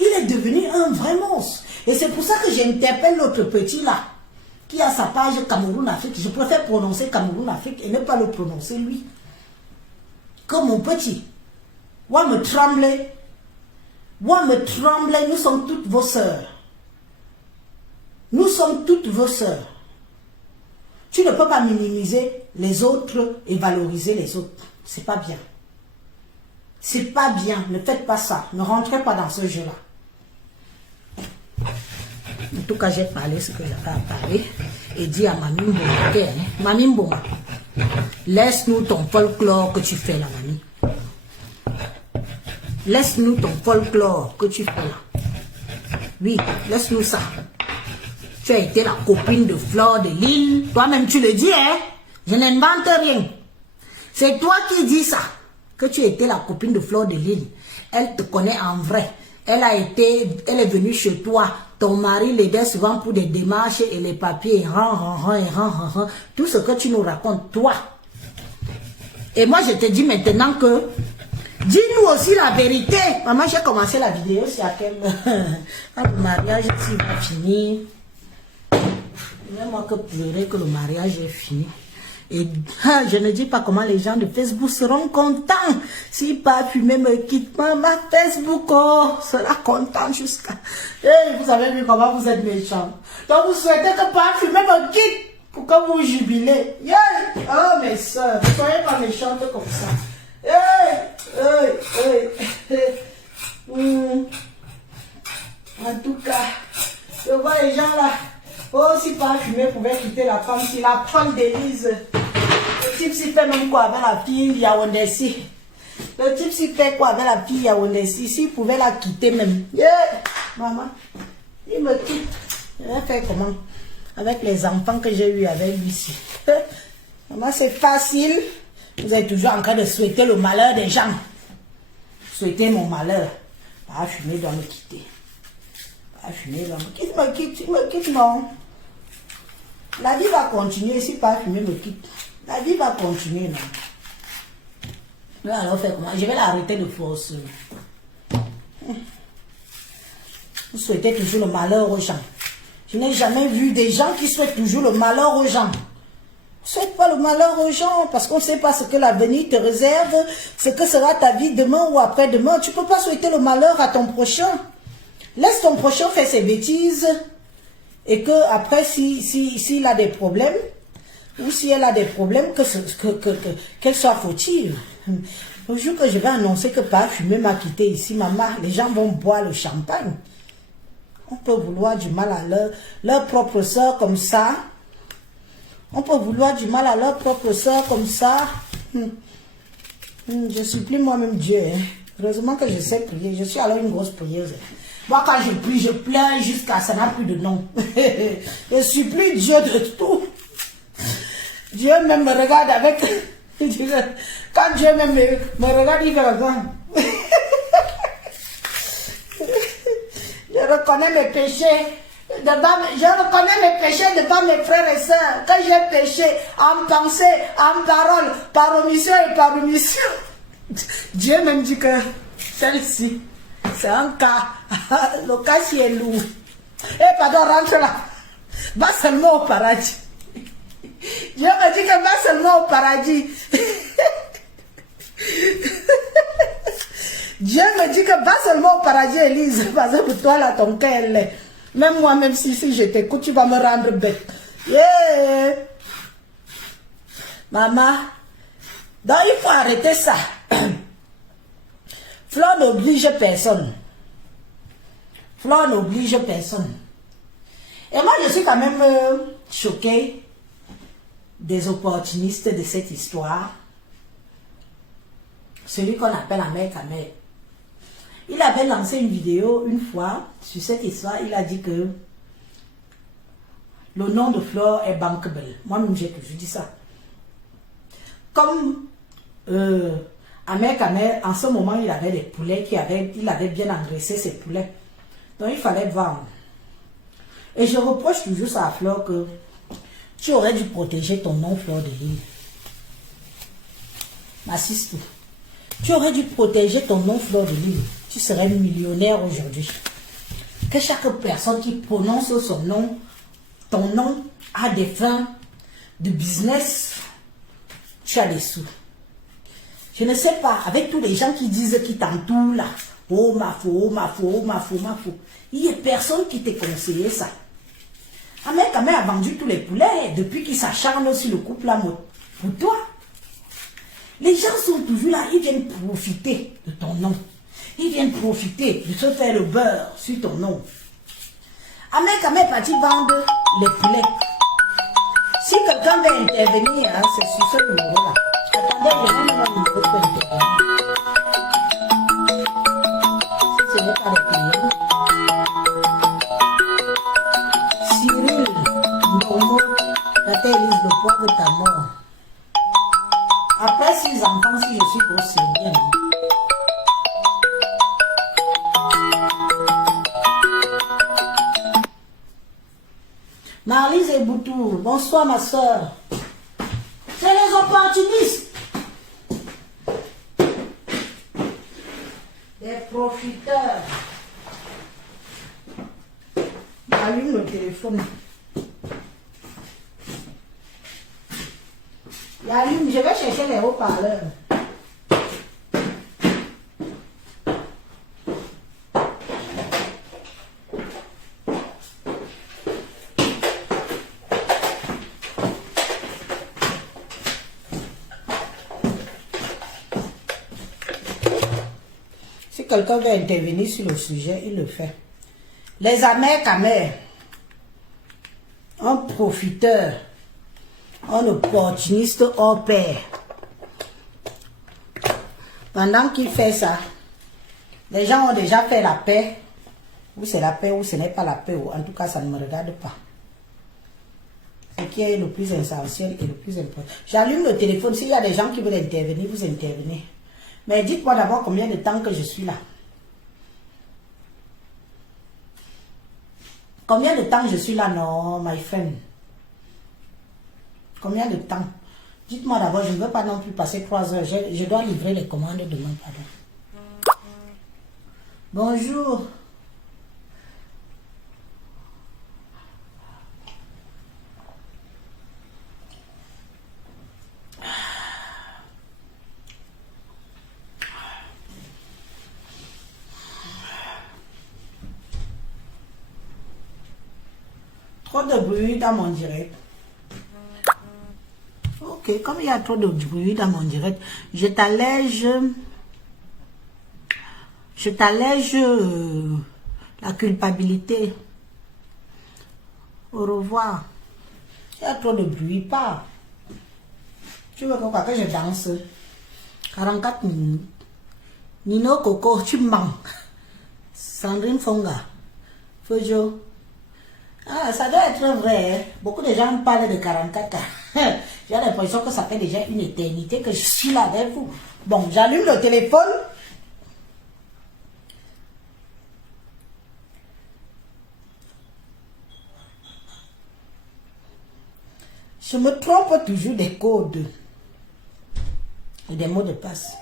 Il est devenu un vrai monstre. Et c'est pour ça que j'interpelle l'autre petit là, qui a sa page Cameroun Afrique. Je préfère prononcer Cameroun Afrique et ne pas le prononcer lui. Comme mon petit. Wa me tremblez. Nous sommes toutes vos sœurs. Nous sommes toutes vos sœurs. Tu ne peux pas minimiser les autres et valoriser les autres. C'est pas bien. C'est pas bien. Ne faites pas ça. Ne rentrez pas dans ce jeu-là. En tout cas, j'ai parlé ce que j'avais à parler et dit à Mamie Mboma, okay, hein? Mamie Mboma, laisse-nous ton folklore que tu fais là, Mamie. Laisse-nous ton folklore que tu fais là. Oui, laisse-nous ça. Tu as été la copine de Fleur de Lille. Toi-même, tu le dis, hein? Je n'invente rien. C'est toi qui dis ça. Que tu étais la copine de Fleur de Lille. Elle te connaît en vrai. Elle est venue chez toi. Ton mari l'aidait souvent pour des démarches et les papiers. Tout ce que tu nous racontes, toi. Et moi, je te dis maintenant que dis-nous aussi la vérité. Maman, j'ai commencé la vidéo, c'est à quel le mariage va finir. Même moi que pleurer que le mariage est fini. Et je ne dis pas comment les gens de Facebook seront contents. Si pas fumé me quitte, maman, Facebook sera content jusqu'à... Hey, vous avez vu comment vous êtes méchants. Donc vous souhaitez que pas fumé me quitte pour que vous jubilez. Yeah. Oh mes soeurs, ne soyez pas méchantes comme ça. En tout cas, je vois les gens là. Oh, si pas fumé pouvait quitter la femme, si la femme d'Élise, le type s'y fait même quoi avec la fille Yaoundé-si. Le type s'y fait quoi avec la fille Yaoundé-si, s'il pouvait la quitter même. Yeah, maman, il me quitte. Je vais faire comment avec les enfants que j'ai eu avec lui ici. Maman, c'est facile. Vous êtes toujours en train de souhaiter le malheur des gens. Souhaiter mon malheur. Pas fumer, doit me quitter. Pas fumer, doit me quitter. Il me quitte, non. La vie va continuer si pas fumer me quitte. La vie va continuer, non? Là, alors, faire comment? Je vais l'arrêter de force. Vous souhaitez toujours le malheur aux gens. Je n'ai jamais vu des gens qui souhaitent toujours le malheur aux gens. Ne souhaite pas le malheur aux gens parce qu'on ne sait pas ce que l'avenir te réserve, ce que sera ta vie demain ou après-demain. Tu ne peux pas souhaiter le malheur à ton prochain. Laisse ton prochain faire ses bêtises et que après, s'il a des problèmes ou si elle a des problèmes, qu'elle soit fautive. Le jour que je vais annoncer que Parfumé m'a quitté ici, maman, les gens vont boire le champagne. On peut vouloir du mal à leur propre soeur comme ça. On peut vouloir du mal à leur propre soeur comme ça. Je supplie moi-même Dieu. Hein. Heureusement que je sais prier. Je suis alors une grosse prieuse. Moi, quand je prie, je pleure jusqu'à ça n'a plus de nom. Je supplie Dieu de tout. Dieu même me regarde avec... Quand Dieu même me regarde, il fait comme je reconnais mes péchés. Je reconnais mes péchés devant mes frères et sœurs. Quand j'ai péché en pensée, en parole, par omission et par omission. Dieu même dit que celle-ci, c'est un cas. Le cas si est lourd. Eh pardon, rentre là. Va seulement au paradis. Dieu me dit que va seulement au paradis. Dieu me dit que va seulement au paradis, Élise. Parce que pour toi, là, ton cœur, elle est. Même moi, même si je t'écoute, tu vas me rendre bête. Yeah. Maman, donc il faut arrêter ça. Flore n'oblige personne. Flore n'oblige personne. Et moi, je suis quand même choquée des opportunistes de cette histoire. Celui qu'on appelle Ahmed Kamel. Il avait lancé une vidéo une fois sur cette histoire. Il a dit que le nom de Flore est bankable. Moi-même, j'ai toujours dit ça. Comme Ahmed Kamel, en ce moment, il avait des poulets il avait bien engraissé ses poulets. Donc, il fallait vendre. Et je reproche toujours ça à Flore que tu aurais dû protéger ton nom, Fleur de Lys. M'assiste. Tu aurais dû protéger ton nom, Fleur de Lys. Tu serais millionnaire aujourd'hui. Que chaque personne qui prononce son nom, ton nom, a des fins de business, tu as des sous. Je ne sais pas, avec tous les gens qui disent qui t'entourent là, oh ma fou, oh ma fou, oh ma fou, ma fou. Il n'y a personne qui t'a conseillé ça. Ahmed Kamel a vendu tous les poulets depuis qu'il s'acharne sur le couple là pour toi. Les gens sont toujours là, ils viennent profiter de ton nom. Ils viennent profiter de se faire le beurre sur ton nom. Ahmed Kamel est parti vendre les poulets. Si quelqu'un veut intervenir, hein, c'est sur ce numéro-là. Attendez, je vais mettre un numéro pour intervenir. Si ce n'est pas le client. Cyril, Nomo, la terre Élise, le poids de ta mort. Après 6 enfants, si je suis grosse, c'est bien. Marlise et Boutou, bonsoir ma soeur. C'est les opportunistes. Des profiteurs. Allume le téléphone. Allume, je vais chercher les haut-parleurs. Si quelqu'un veut intervenir sur le sujet, il le fait. Les Ahmed Kamel, un profiteur, un opportuniste hors pair. Pendant qu'il fait ça, les gens ont déjà fait la paix. Ou c'est la paix ou ce n'est pas la paix. En tout cas, ça ne me regarde pas. Ce qui est le plus essentiel et le plus important. J'allume le téléphone. S'il y a des gens qui veulent intervenir, vous intervenez. Mais dites-moi d'abord combien de temps que je suis là. Combien de temps je suis là? Non, my friend. Combien de temps? Dites-moi d'abord, je ne veux pas non plus passer 3 heures. Je dois livrer les commandes demain, pardon. Bonjour. Trop de bruit dans mon direct. Ok, comme il y a trop de bruit dans mon direct, je t'allège la culpabilité. Au revoir. Il y a trop de bruit, pas. Tu veux quoi que je danse? 44 minutes. Nino Coco, tu mens. Sandrine Fonga. Fojo. Ah, ça doit être vrai. Beaucoup de gens parlent de 44 ans. J'ai l'impression que ça fait déjà une éternité que je suis là avec vous. Bon, j'allume le téléphone. Je me trompe toujours des codes et des mots de passe.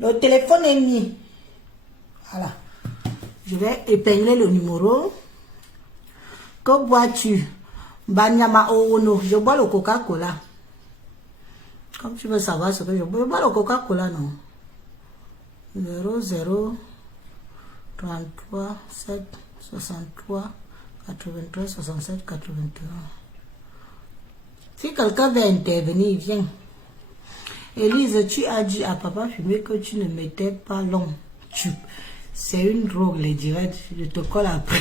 Le téléphone est mis. Voilà. Je vais épingler le numéro. Que bois-tu? Banyama Ono. Je bois le Coca-Cola. Comme tu veux savoir ce que je bois le Coca-Cola, non? 00 33 7 63 83 67 81. Si quelqu'un veut intervenir, viens. Élise, tu as dit à papa Fumé que tu ne mettais pas long. C'est une drogue, les directs. Je te colle après.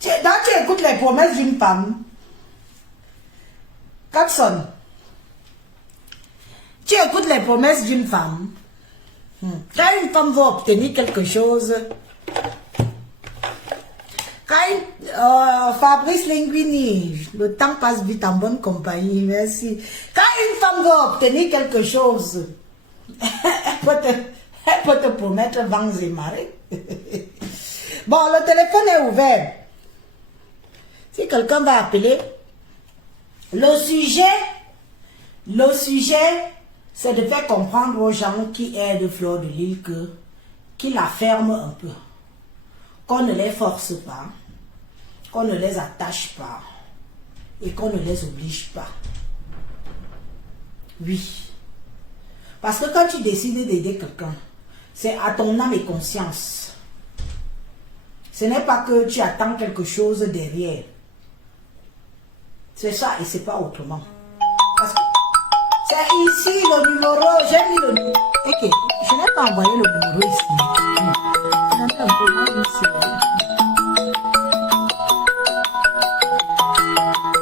Tu écoutes les promesses d'une femme. Catson. Tu écoutes les promesses d'une femme. Quand une femme veut obtenir quelque chose, Fabrice Linguini, le temps passe vite en bonne compagnie, merci. Quand une femme veut obtenir quelque chose, elle peut te promettre vents et marées. Bon, le téléphone est ouvert. Si quelqu'un va appeler, le sujet, c'est de faire comprendre aux gens qui aident Fleur de Lys qu'ils la ferment un peu. Qu'on ne les force pas, qu'on ne les attache pas et qu'on ne les oblige pas. Oui. Parce que quand tu décides d'aider quelqu'un, c'est à ton âme et conscience. Ce n'est pas que tu attends quelque chose derrière. C'est ça et c'est pas autrement. Parce que c'est ici le numéro, j'ai mis le numéro. Ok, je n'ai pas envoyé le numéro ici. C'est un peu mal ici.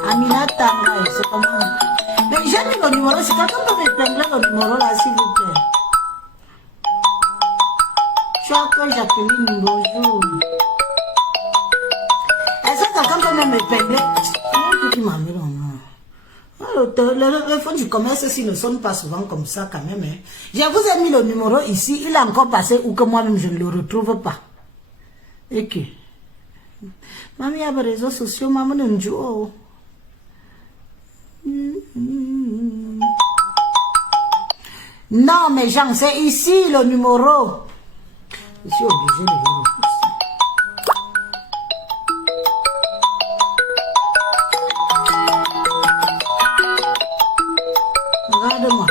Aminata, c'est comment? Mais j'ai mis le numéro, c'est quelqu'un peut m'épingler le numéro là, s'il vous plaît. Choque Jacqueline, bonjour. Est-ce que quelqu'un peut m'épingler? Qui m'a mis le téléphone du commerce, s'il ne sonne pas souvent comme ça quand même. Hein. Je vous ai mis le numéro ici, il a encore passé ou que moi-même je ne le retrouve pas. Et que Maman, il y a des réseaux sociaux, maman ne joue. Non, mais Jean, c'est ici le numéro. Je suis obligé de le repousser. Regarde-moi.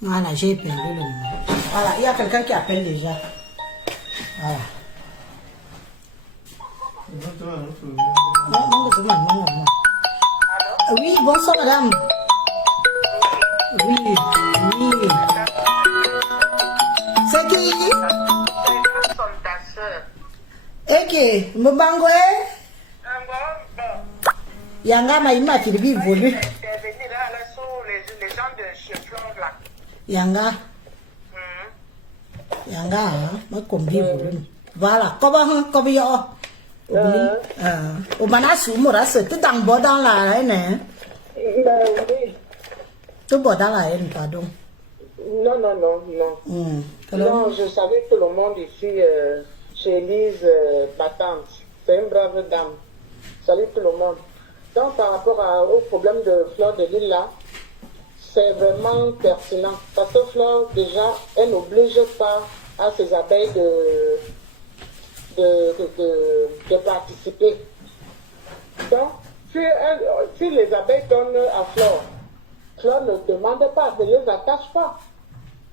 Voilà, j'ai épinglé le numéro. Voilà, il y a quelqu'un qui appelle déjà. Voilà. Non. Oui, bonsoir madame. Oui. C'est qui? Eke, Mbangwe? Yanga Maïma qui lui volu. Yanga. Yanga, ma combi volu. Voilà, comment yo? Au Banasu, Moras, tout en bas dans la haine. Hein? Oui. Tout bas dans la haine, pardon. Non. Non, je savais que le monde ici, chez Elise, ma tante, c'est une brave dame. Salut tout le monde. Donc, par rapport au problème de Fleur de Lille, là, c'est vraiment pertinent. Parce que Fleur, déjà, elle n'oblige pas à ses abeilles de participer. Donc, si les abeilles donnent à Fleur, Fleur ne demande pas, ne les attache pas.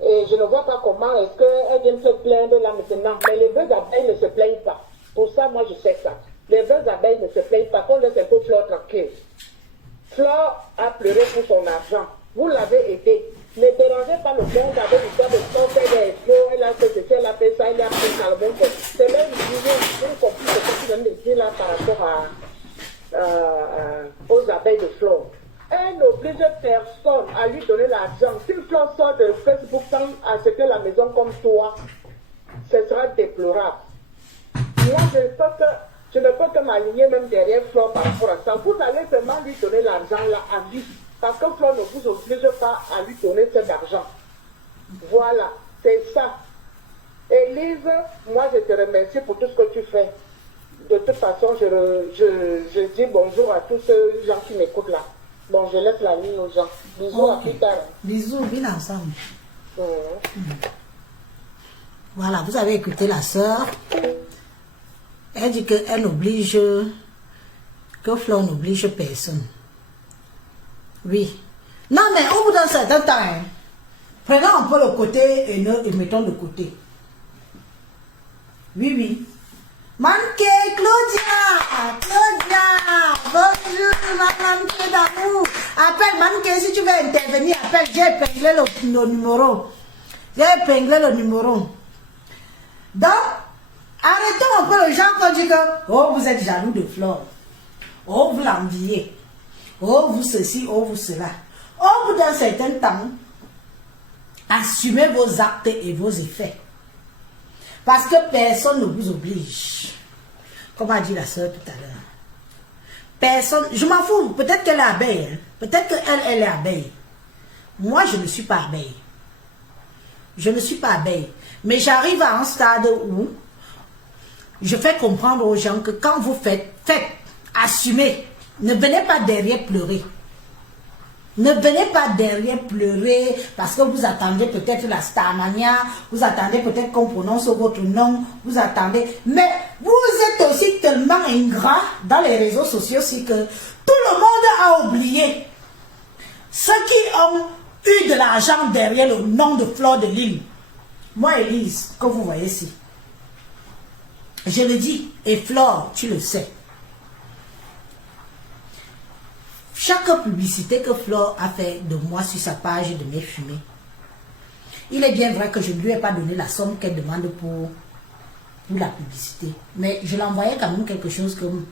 Et je ne vois pas comment est-ce qu'elle vient se plaindre là maintenant. Mais les vraies abeilles ne se plaignent pas. Pour ça, moi, je sais ça. Les vraies abeilles ne se plaignent pas. Qu'on laisse un peu Fleur tranquille. Fleur a pleuré pour son argent. Vous l'avez aidé. Ne dérangez pas le monde avec l'histoire de Fleur, fait des flots, elle a fait ceci, elle a fait ça, elle a fait ça, le bon fait. C'est même une compris ce que tu viens de dire là par rapport aux abeilles de Fleur. Elle n'oblige personne à lui donner l'argent. Si Fleur sort de Facebook sans acheter la maison comme toi, ce sera déplorable. Moi, je ne peux que m'aligner même derrière Fleur par rapport à ça. Vous allez seulement lui donner l'argent là à lui. Parce que Fleur ne vous oblige pas à lui donner cet argent. Voilà, c'est ça. Élise, moi je te remercie pour tout ce que tu fais. De toute façon, je dis bonjour à tous ceux gens qui m'écoutent là. Bon, je laisse la ligne aux gens. Bisous, à plus tard. Bisous, bien ensemble. Voilà, vous avez écouté la sœur. Elle dit qu'elle n'oblige, que Fleur n'oblige personne. Oui. Non, mais au bout d'un certain temps, hein, prenons un peu le côté haineux et mettons de côté. Oui. Manqué, Claudia, bonjour, ma manqué d'amour. Appelle Manqué, si tu veux intervenir, appelle, j'ai épinglé le numéro. Donc, arrêtons un peu les gens quand dit que, oh, vous êtes jaloux de Fleur. Oh, vous l'enviez. Oh, vous ceci, oh, vous cela. Au bout d'un certain temps, assumez vos actes et vos effets. Parce que personne ne vous oblige. Comme a dit la soeur tout à l'heure. Personne, je m'en fous, peut-être qu'elle est abeille. Hein. Peut-être qu'elle est abeille. Moi, je ne suis pas abeille. Je ne suis pas abeille. Mais j'arrive à un stade où je fais comprendre aux gens que quand vous faites, assumez. Ne venez pas derrière pleurer. Ne venez pas derrière pleurer parce que vous attendez peut-être la Starmania, vous attendez peut-être qu'on prononce votre nom, vous attendez. Mais vous êtes aussi tellement ingrat dans les réseaux sociaux, c'est que tout le monde a oublié. Ceux qui ont eu de l'argent derrière le nom de Fleur de Lille. Moi, Elise, que vous voyez ici. Je le dis, et Fleur, tu le sais. Chaque publicité que Fleur a fait de moi sur sa page de mes fumées, il est bien vrai que je ne lui ai pas donné la somme qu'elle demande pour la publicité. Mais je l'envoyais quand même quelque chose comme,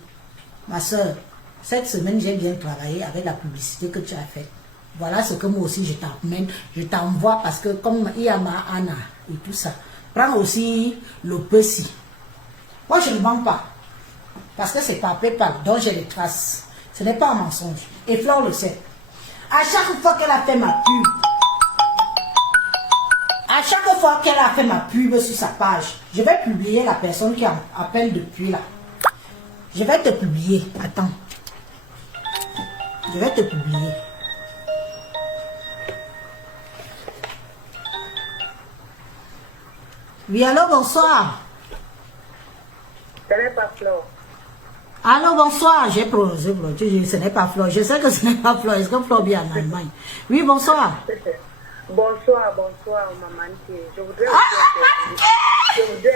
ma soeur, cette semaine j'ai bien travaillé avec la publicité que tu as faite. Voilà ce que moi aussi je t'amène, je t'envoie parce que comme il y a ma Anna et tout ça, prends aussi le petit. Moi je ne mens pas, parce que c'est par PayPal, donc j'ai les traces. Ce n'est pas un mensonge. Et Fleur le sait. À chaque fois qu'elle a fait ma pub, sur sa page, je vais publier la personne qui appelle depuis là. Je vais te publier. Attends. Je vais te publier. Oui, allô, bonsoir. Ce n'est pas Fleur. Allô, bonsoir. J'ai prononcé Fleur. Ce n'est pas Fleur. Je sais que ce n'est pas Fleur. Est-ce que Fleur vient en Allemagne? Oui, bonsoir. Bonsoir, maman. Je voudrais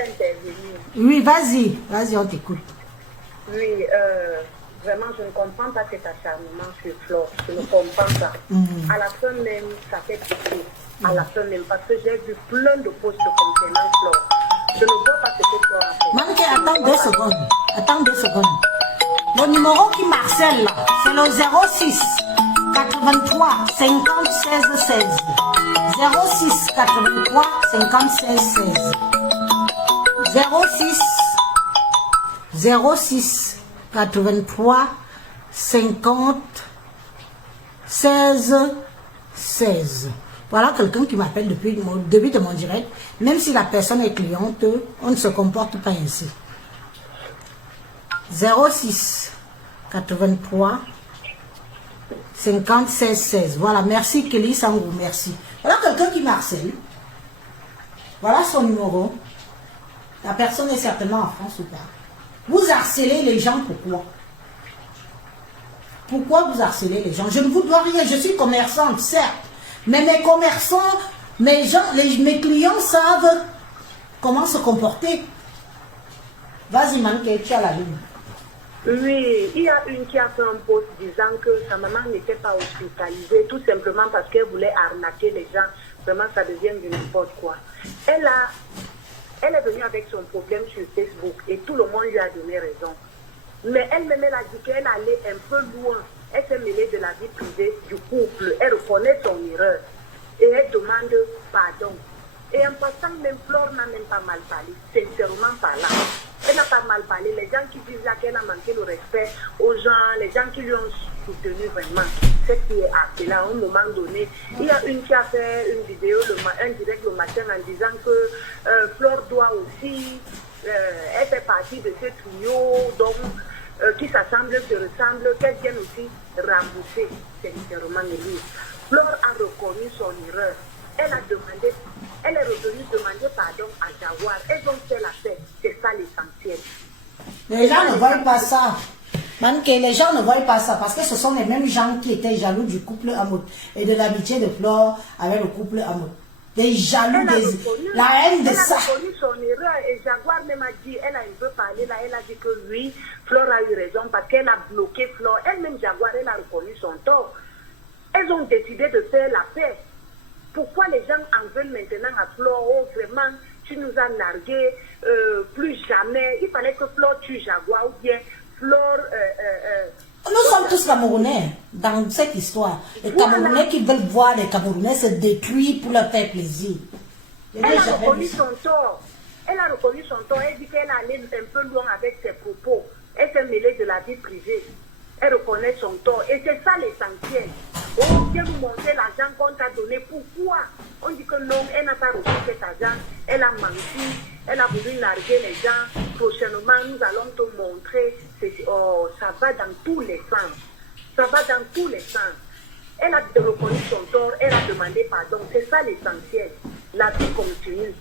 intervenir. Oui, vas-y, on t'écoute. Oui, vraiment, je ne comprends pas cet acharnement sur Fleur. Je ne comprends pas. À la fin même, ça fait pitié. À la fin même, parce que j'ai vu plein de posts concernant Fleur. Je ne vois pas ce que Fleur a fait. Manqué, attends 2 secondes. Le numéro qui marcelle là, c'est le 06 83 50 16 16. 06 83 50 16 16. 06 06 83 50 16 16. Voilà quelqu'un qui m'appelle depuis le début de mon direct. Même si la personne est cliente, on ne se comporte pas ainsi. 06 83 50 16 16. Voilà, merci Kelly Sangou, merci. Voilà quelqu'un qui m'harcèle. Voilà son numéro. La personne est certainement en France ou pas. Vous harcelez les gens, pourquoi? Pourquoi vous harcelez les gens? Je ne vous dois rien, je suis commerçante, certes. Mais mes commerçants, mes clients savent comment se comporter. Vas-y, Manke, tu as la ligne. Oui, il y a une qui a fait un post disant que sa maman n'était pas hospitalisée, tout simplement parce qu'elle voulait arnaquer les gens. Vraiment, ça devient du n'importe quoi. Elle est venue avec son problème sur Facebook et tout le monde lui a donné raison. Mais elle-même, elle a dit qu'elle allait un peu loin. Elle s'est mêlée de la vie privée du couple. Elle reconnaît son erreur et elle demande pardon. Et en passant, même Flore n'a même pas mal parlé, sincèrement parlant. Elle n'a pas mal parlé. Les gens qui disent là qu'elle a manqué le respect aux gens, les gens qui lui ont soutenu vraiment, c'est qui est appelé à un moment donné. Il y a une qui a fait une vidéo, un direct le matin en disant que Flore doit aussi, elle fait partie de ce trio, donc qui s'assemblent, se ressemblent, qu'elle vienne aussi rembourser sincèrement lui. Flore a reconnu son erreur. Elle est revenue demander pardon à Jaguar. Elles ont fait la paix. C'est ça l'essentiel. Les gens ne voient pas ça. Manke, les gens ne voient pas ça parce que ce sont les mêmes gens qui étaient jaloux du couple Amoud et de l'amitié de Flore avec le couple Amoud. Des jaloux, la haine de ça. Elle a reconnu son erreur et Jaguar même a dit, elle a un peu parlé là, elle a dit que oui, Flore a eu raison parce qu'elle a bloqué Flore. Elle-même, Jaguar, elle a reconnu son tort. Elles ont décidé de faire la paix. Pourquoi les gens en veulent maintenant à Flore? Oh, vraiment, tu nous as largués, plus jamais. Il fallait que Flore tue Jaguar ou bien Flore... Nous sommes tous Camerounais dans cette histoire. Les Camerounais qui veulent voir les Camerounais se détruire pour leur faire plaisir. Elle a reconnu son tort. Elle a reconnu son tort. Elle dit qu'elle allait un peu loin avec ses propos. Elle s'est mêlée de la vie privée. Elle reconnaît son tort. Et c'est ça l'essentiel. On vient vous montrer l'argent qu'on t'a donné. Pourquoi? On dit que non, elle n'a pas reçu cet argent. Elle a menti. Elle a voulu larguer les gens. Prochainement, nous allons te montrer. Oh, ça va dans tous les sens. Ça va dans tous les sens. Elle a reconnu son tort. Elle a demandé pardon. C'est ça l'essentiel. La vie continue.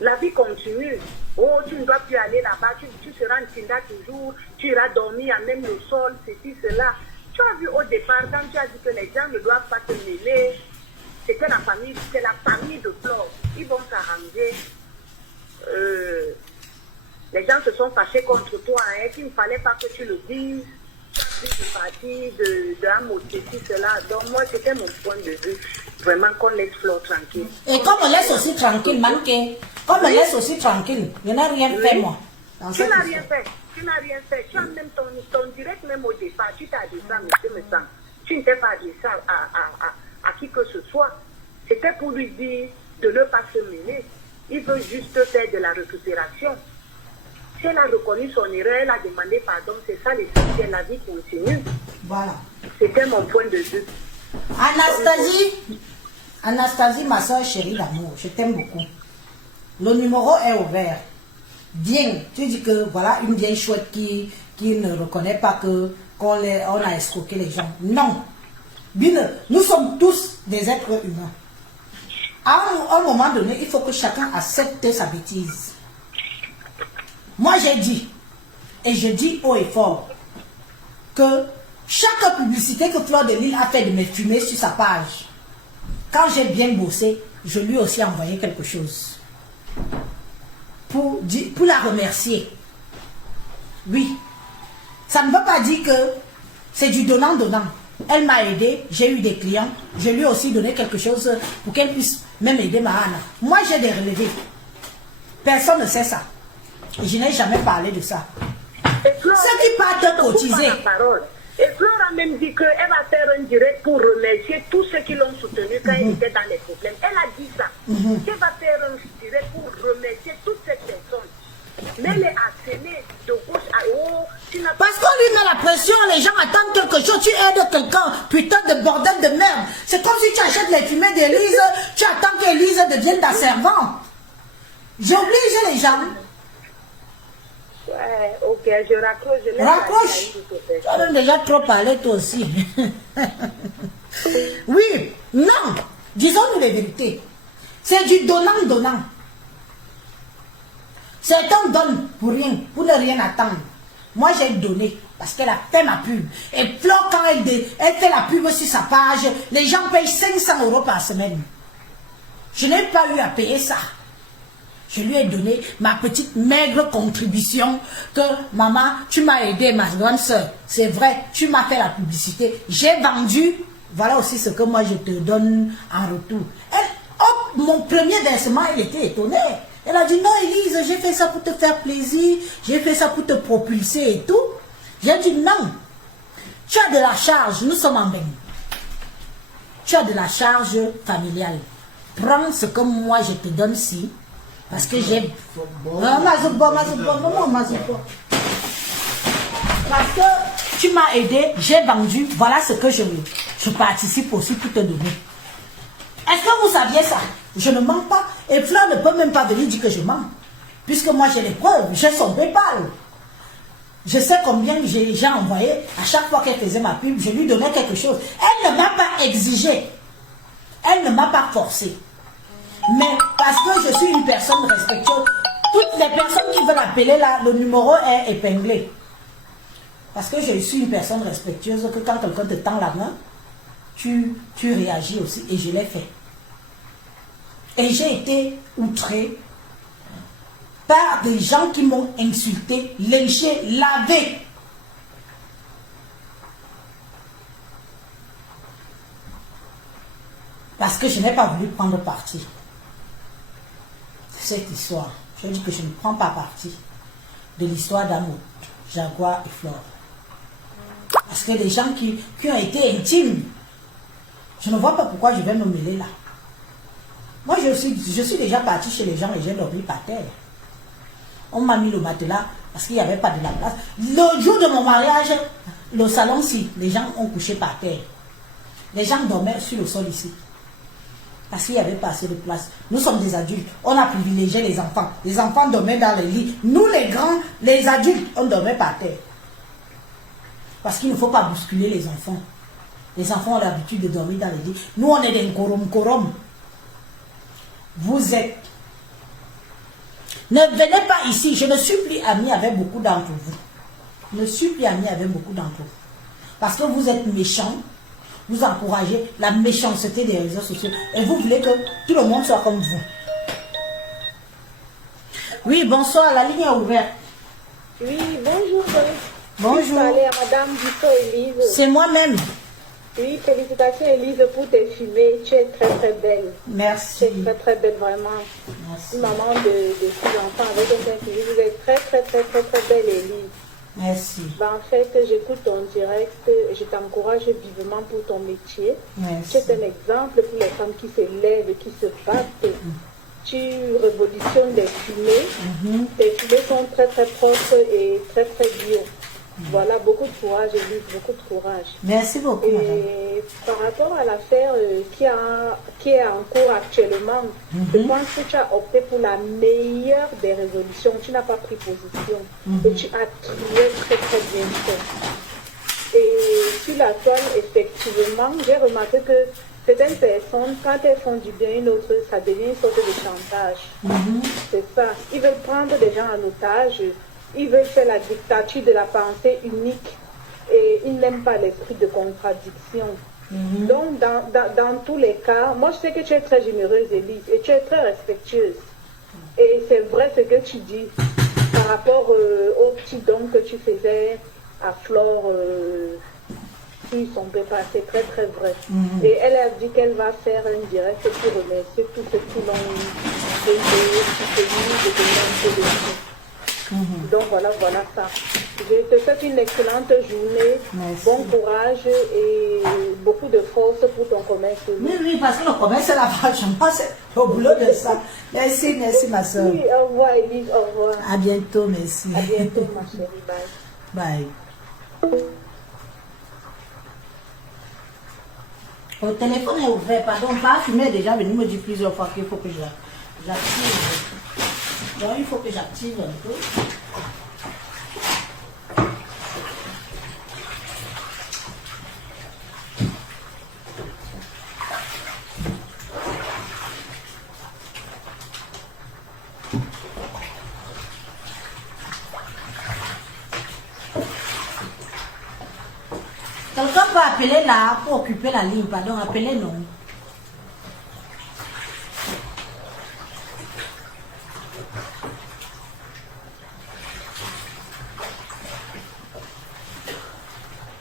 La vie continue. Oh, tu ne dois plus aller là-bas. Tu seras en Tinda toujours. Tu iras dormir à même le sol, ceci, cela. Tu as vu au départ, quand tu as dit que les gens ne doivent pas te mêler, c'était la famille de Flore. Ils vont s'arranger. Les gens se sont fâchés contre toi, hein, qu'il ne fallait pas que tu le dises. Tu fais partie de un mot, ceci, cela. Donc moi, c'était mon point de vue. Vraiment qu'on laisse Flore tranquille. Et comme on laisse aussi tranquille, Manke, comme on laisse aussi tranquille, je n'ai rien fait, moi. Tu n'as rien fait. Tu n'as rien fait. Tu as même ton direct, même au départ, tu t'as dit ça, monsieur Messan. Tu ne t'es pas dit ça à qui que ce soit. C'était pour lui dire de ne pas se mêler. Il veut juste faire de la récupération. Si elle a reconnu son erreur, elle a demandé pardon, c'est ça l'essentiel, la vie continue. Voilà. C'était mon point de vue. Anastasie, ma soeur chérie d'amour, je t'aime beaucoup. Le numéro est ouvert. Bien, tu dis que voilà une vieille chouette qui ne reconnaît pas qu'on a escroqué les gens. Non. Bien, nous sommes tous des êtres humains. À un moment donné, il faut que chacun accepte sa bêtise. Moi, j'ai dit, et je dis haut et fort, que chaque publicité que Flore de Lille a fait de me fumer sur sa page, quand j'ai bien bossé, je lui ai aussi envoyé quelque chose. Pour la remercier. Oui. Ça ne veut pas dire que c'est du donnant-donnant. Elle m'a aidé, j'ai eu des clients, je lui ai aussi donné quelque chose pour qu'elle puisse même aider Mahana. Moi, j'ai des relevés. Personne ne sait ça. Et je n'ai jamais parlé de ça. Ceux qui partent cotiser. Et Flore a même dit qu'elle va faire un direct pour remercier tous ceux qui l'ont soutenu quand il était dans les problèmes. Elle a dit ça. Elle va faire un direct pour remercier toutes ces personnes. Mais elle est harcelée de pression, les gens attendent quelque chose, tu aides quelqu'un, putain de bordel de merde. C'est comme si tu achètes les fumées d'Élise, tu attends qu'Élise devienne ta servante. J'oblige les gens. Ouais, ok, je raccroche. Raccroche. Tu as même déjà trop parlé toi aussi. Oui, non, disons-nous les vérités. C'est du donnant-donnant. Certains donnent pour rien, pour ne rien attendre. Moi, j'ai donné parce qu'elle a fait ma pub. Et Flore, quand elle fait la pub sur sa page, les gens payent 500 € par semaine. Je n'ai pas eu à payer ça. Je lui ai donné ma petite maigre contribution que maman, tu m'as aidé, ma grande soeur. C'est vrai, tu m'as fait la publicité. J'ai vendu. Voilà aussi ce que moi je te donne en retour. Elle, hop, mon premier versement, elle était étonnée. Elle a dit non, Élise, j'ai fait ça pour te faire plaisir. J'ai fait ça pour te propulser et tout. J'ai dit non. Tu as de la charge, nous sommes en bain. Tu as de la charge familiale. Prends ce que moi je te donne ici. Parce que j'ai... Parce que tu m'as aidé, j'ai vendu, voilà ce que je participe aussi pour te donner. Est-ce que vous saviez ça? Je ne mens pas. Et Fleur ne peut même pas venir dire que je mens. Puisque moi j'ai les preuves, j'ai son PayPal. Je sais combien j'ai envoyé. À chaque fois qu'elle faisait ma pub, je lui donnais quelque chose. Elle ne m'a pas exigé. Elle ne m'a pas forcé. Mais parce que je suis une personne respectueuse, toutes les personnes qui veulent appeler là, le numéro est épinglé. Parce que je suis une personne respectueuse, que quand quelqu'un te tend la main, tu réagis aussi. Et je l'ai fait. Et j'ai été outrée par des gens qui m'ont insulté, lynché, lavé. Parce que je n'ai pas voulu prendre parti. Cette histoire, je dis que je ne prends pas parti de l'histoire d'amour, Jaguar et Flore. Parce que des gens qui ont été intimes, je ne vois pas pourquoi je vais me mêler là. Moi, je suis déjà partie chez les gens et j'ai dormi par terre. On m'a mis le matelas parce qu'il n'y avait pas de la place. Le jour de mon mariage, le salon-ci, les gens ont couché par terre. Les gens dormaient sur le sol ici. Parce qu'il n'y avait pas assez de place. Nous sommes des adultes. On a privilégié les enfants. Les enfants dormaient dans les lits. Nous, les grands, les adultes, on dormait par terre. Parce qu'il ne faut pas bousculer les enfants. Les enfants ont l'habitude de dormir dans les lits. Nous, on est des korom. Vous êtes. Ne venez pas ici. Je ne suis plus amie avec beaucoup d'entre vous. Je ne suis plus amie avec beaucoup d'entre vous. Parce que vous êtes méchants. Vous encouragez la méchanceté des réseaux sociaux. Et vous voulez que tout le monde soit comme vous. Oui, bonsoir. La ligne est ouverte. Oui, bonjour. Bonjour. Je parler à Madame Dito-Élise. C'est moi-même. Oui, félicitations Élise pour tes fumées. Tu es très très belle. Merci. Tu es très très belle vraiment. Merci. Une maman de 6 enfants avec un fils. Vous êtes très très très très très belle Élise. Merci. Ben, en fait, j'écoute ton direct et je t'encourage vivement pour ton métier. Merci. Tu es un exemple pour les femmes qui se lèvent, qui se battent. Tu révolutionnes des fumées. Tes fumées sont très très propres et très très bio. Voilà, beaucoup de courage, Élise, beaucoup de courage. Merci beaucoup, madame. Et par rapport à l'affaire qui est en cours actuellement, je pense que tu as opté pour la meilleure des résolutions. Tu n'as pas pris position. Et tu as trié très très bien fait. Et sur la toile, effectivement, j'ai remarqué que certaines personnes, quand elles font du bien une autre, ça devient une sorte de chantage. C'est ça. Ils veulent prendre des gens en otage. Ils veulent faire la dictature de la pensée unique et ils n'aiment pas l'esprit de contradiction. Donc, dans tous les cas, moi je sais que tu es très généreuse, Élise, et tu es très respectueuse. Et c'est vrai ce que tu dis par rapport au petit don que tu faisais à Flore qui sont préparés, c'est très très vrai. Et elle a dit qu'elle va faire un direct pour remercier tous ceux qui l'ont aidé, soutenu, de donner un peu de vie. Donc voilà ça. Je te souhaite une excellente journée. Merci. Bon courage et beaucoup de force pour ton commerce. Oui, parce que le commerce, c'est la franchement, c'est au boulot de ça. Merci ma soeur. Oui, au revoir Élise, au revoir. À bientôt, merci. À bientôt ma chérie, bye. Bye. Le téléphone est ouvert, pardon, pas fumer déjà venu me dire plusieurs fois qu'il faut que j'active. Donc il faut que j'active un peu. Quelqu'un peut appeler là pour occuper la ligne, pardon, appelez non.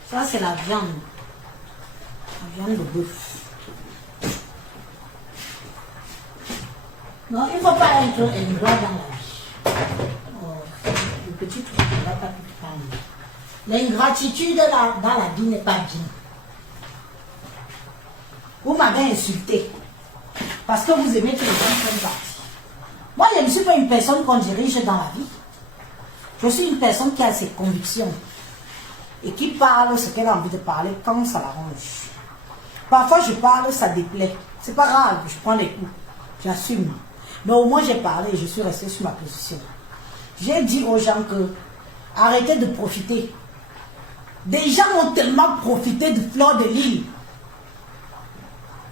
Ça c'est la viande de bœuf. Non, il ne faut pas être ingrat dans la vie. Oh, le petit truc ne va pas tout prendre. L'ingratitude dans la vie n'est pas bien. Vous m'avez insulté parce que vous aimez que les gens prennent parti. Moi, je ne suis pas une personne qu'on dirige dans la vie. Je suis une personne qui a ses convictions et qui parle ce qu'elle a envie de parler quand ça l'arrange. Parfois, je parle, ça déplaît. C'est pas grave, je prends les coups. J'assume. Mais au moins, j'ai parlé et je suis restée sur ma position. J'ai dit aux gens que arrêtez de profiter. Des gens ont tellement profité de Fleur de Lys.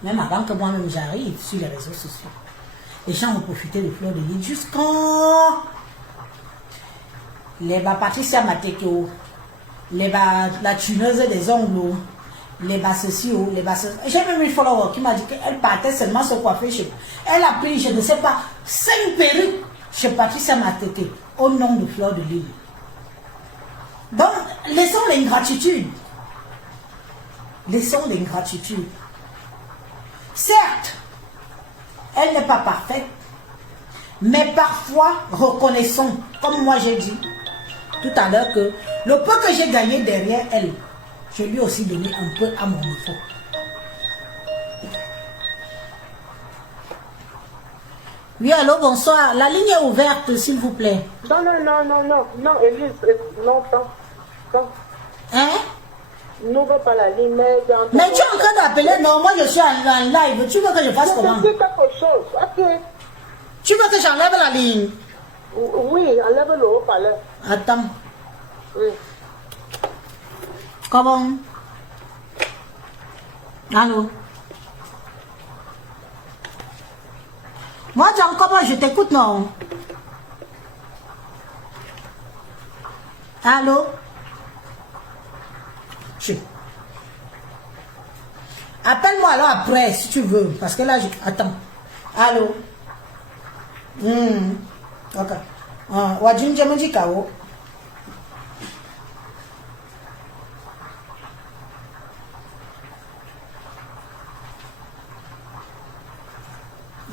Même avant que moi-même j'arrive sur les réseaux sociaux. Les gens ont profité de Fleur de Lys jusqu'en... Les Patricia Mateko, la tuneuse des ongles, les ceci, les ceci. J'ai même une follower qui m'a dit qu'elle partait seulement se coiffer chez moi. Elle a pris, je ne sais pas, 5 perruques chez Patricia Mateko au nom de Fleur de Lys. Donc, laissons l'ingratitude. Laissons l'ingratitude. Certes, elle n'est pas parfaite, mais parfois, reconnaissons, comme moi j'ai dit tout à l'heure, que le peu que j'ai gagné derrière elle, je lui ai aussi donné un peu à mon niveau. Oui, allô, bonsoir. La ligne est ouverte, s'il vous plaît. Non, Élise, non, non. Hein? N'ouvre pas la ligne, mais... Mais tu es en train d'appeler, non, moi je suis en live. Tu veux que je fasse comment? C'est quelque chose, ok. Tu veux que j'enlève la ligne? Oui, enlève le haut-parleur. Attends. Oui. Comment? Allô? Moi, John, comment je t'écoute, non? Allô? Appelle-moi alors après, si tu veux, parce que là, attends. Allô? Ok. Wajunje Mujikao.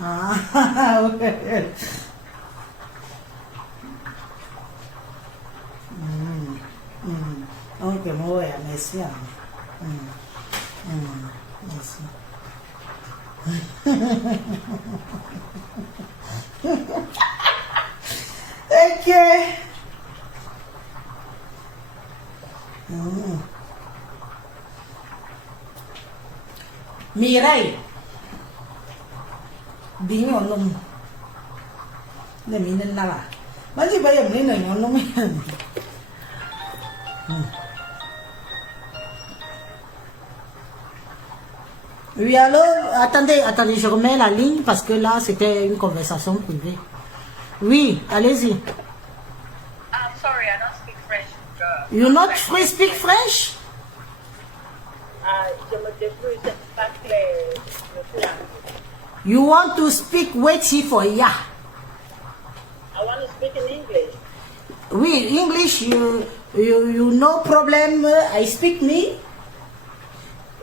Ah, ok. Ok, moi, merci. Merci. Ok. Mireille. Bien on nom. Ne minen là. Mà gì bây giờ mình nói on nom. Oui, alors, attendez, je remets la ligne parce que là, c'était une conversation privée. Oui, allez-y. I'm sorry, I don't speak French. You not free speak French? Je me débrouille, c'est pas clair. You want to speak Weti for ya? I want to speak in English. Oui, English, you no problem. I speak me.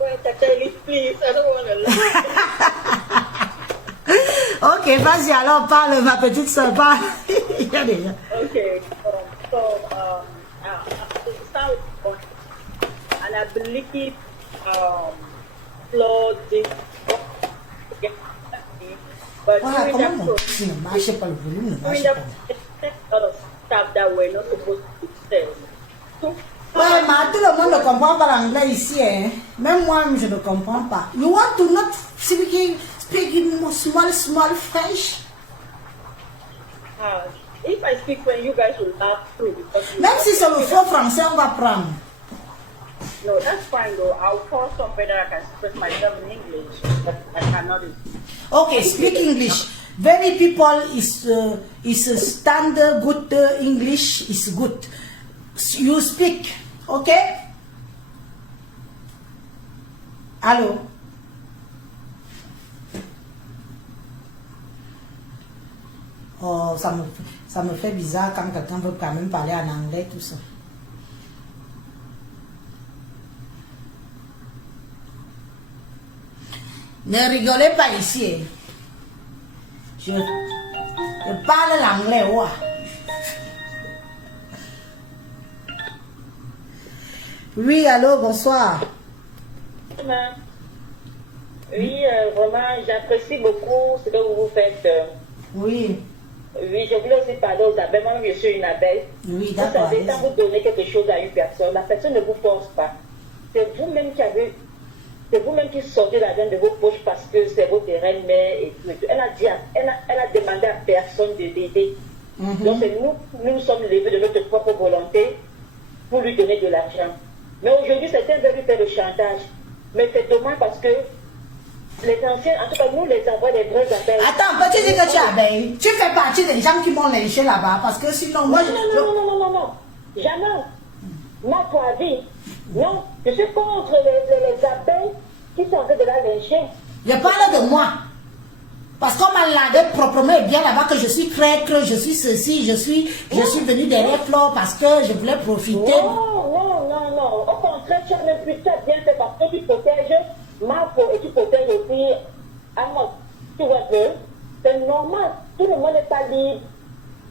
Wait, please, I don't want to learn. Ok, vas-y, alors parle, ma petite soeur, parle. Il y a déjà. Okay, sound an ability flow this but Voilà, during comment that mon process, petit ne marche pas, le volume ne marche during that pas. process, a lot of stuff that were not supposed to be said. So Ouais, mais tout le monde ne comprend pas l'anglais ici. Hein. Même moi, je ne comprends pas. You want to not speak small French? If I speak French, you guys will laugh too. Même si c'est le faux français, on va prendre. No, that's fine though. I'll call somewhere that I can express myself in English, but I cannot. Okay, speak English. Very people is standard good English is good. You speak, okay? Allô? Oh, ça me fait bizarre quand quelqu'un veut quand même parler en anglais, tout ça. Ne rigolez pas ici. Je parle l'anglais, ouais. Oui, allô, bonsoir. Oui, vraiment, j'apprécie beaucoup ce que vous faites. Oui. Oui, je voulais aussi parler aux abeilles. Moi, je suis une abeille. Oui, Vous d'accord. savez, quand vous donnez quelque chose à une personne, la personne ne vous force pas. C'est vous-même qui avez... C'est vous-même qui sortez l'argent de vos poches parce que c'est votre reine-mère et tout, et tout. Elle a demandé à personne de l'aider. Donc c'est nous sommes levés de notre propre volonté pour lui donner de l'argent. Mais aujourd'hui, certains veulent lui faire le chantage. Mais c'est dommage parce que les anciens, en tout cas nous les avons des vrais abeilles. Attends, peux-tu dire que tu es abeille? Tu fais partie des gens qui m'ont lynché là-bas parce que sinon moi... Non. Jamais. Ma toi vie. Non, je suis contre les abeilles qui sont en train de la lyncher. Je parle de moi. Parce qu'on m'a lavé proprement et bien là-bas que je suis traître, je suis ceci, je suis venu derrière Flore parce que je voulais profiter. Non. Au contraire, tu as même plus bien fait parce que tu protèges ma peau et tu protèges aussi à moi. Tu vois que c'est normal. Tout le monde n'est pas libre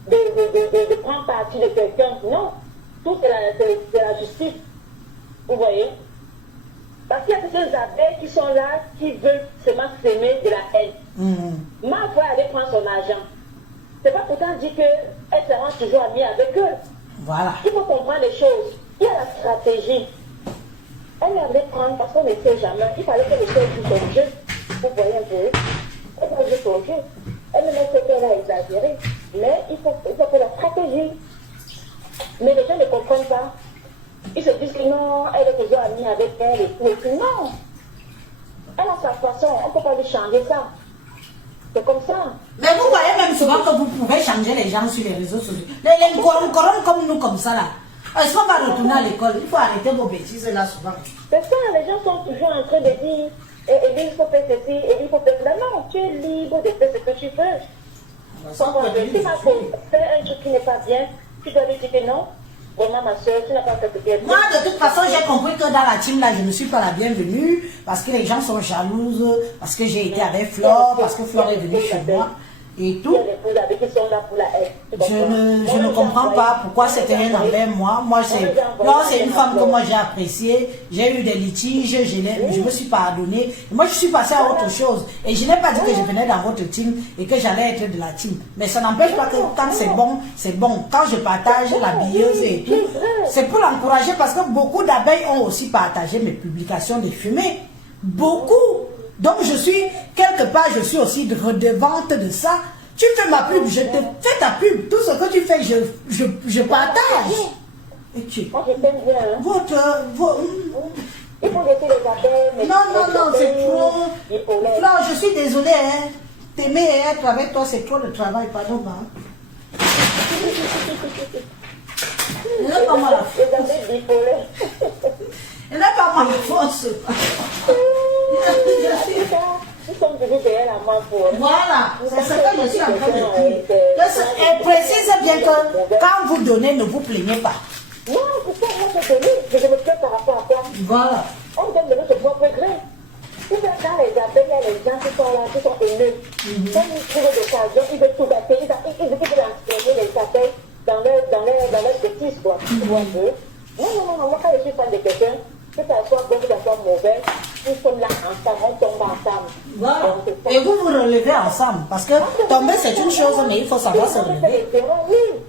de prendre parti de quelqu'un. Non. Tout c'est la justice. Vous voyez? Parce qu'il y a ces abeilles qui sont là, qui veulent seulement s'aimer de la haine. Ma va aller prendre son argent. C'est pas pourtant dire qu'elle se rend toujours amie avec eux. Voilà. Il faut comprendre les choses. Il y a la stratégie. Elle allait prendre parce qu'on ne sait jamais. Il fallait que les choses jouent son jeu. Vous voyez un peu? Elle va jouer son jeu. Elle ne met ce qu'elle a exagéré. Mais il faut faire la stratégie. Mais les gens ne comprennent pas. Ils se disent que non, elle est toujours amie avec elle et tout. Et puis non. Elle a sa façon. On ne peut pas lui changer ça. C'est comme ça. Mais vous voyez même souvent que vous pouvez changer les gens sur les réseaux sociaux. Les corrompus comme nous, comme ça là. Est-ce qu'on va retourner à l'école? Il faut arrêter vos bêtises là souvent. C'est ça, les gens sont toujours en train de dire il faut faire ceci, et il faut faire cela. Non, tu es libre de faire ce que tu veux. Si ma femme fait un truc qui n'est pas bien, tu dois lui dire que non. Vraiment, ma soeur, tu n'as pas fait ce qui est bien. Moi, de toute façon, j'ai compris que dans la team là, je ne suis pas la bienvenue parce que les gens sont jalouses, parce que j'ai été avec Flore, parce que Flore est venue chez moi et tout. Je ne comprends pas pourquoi c'était un envers moi. Moi, c'est une femme que moi j'ai appréciée. J'ai eu des litiges, je me suis pardonné. Moi, je suis passée à autre chose. Et je n'ai pas dit que je venais dans votre team et que j'allais être de la team. Mais ça n'empêche pas que quand c'est bon, c'est bon. Quand je partage la billeuse et tout, c'est pour l'encourager parce que beaucoup d'abeilles ont aussi partagé mes publications de fumée. Beaucoup. Donc, quelque part, je suis aussi redevante de ça. Tu fais ma pub, je te fais ta pub. Tout ce que tu fais, je partage. Et tu... Moi, je t'aime bien. Hein? Il faut laisser les abeilles. Non, c'est trop. Flore, je suis désolée. Hein. T'aimer et être avec toi, c'est trop de travail, pardon. Hein. Il n'est pas moi la force. Les abeilles bipolaires. Il n'est pas moi la force. Nous sommes toujours derrière la main pour... Voilà, c'est ce que je suis en train de dire. Et précise bien que quand vous donnez, ne vous plaignez pas. Non, c'est ça, moi je donne, je me plains par rapport à quoi. Voilà. On donne de notre propre gré. Dans les abeilles, il y a les gens qui sont là, qui sont haineux. Quand ils trouvent l'occasion, ils veulent tout gâter, ils veulent inspirer les abeilles dans leur bêtises, quoi. Non, moi quand je suis fan de quelqu'un, que ça soit bon, que ça soit mauvais, nous sommes là ensemble, on tombe ensemble. Voilà. Et vous vous relevez ensemble. Parce que tomber c'est une chose, mais il faut savoir se relever. Oui.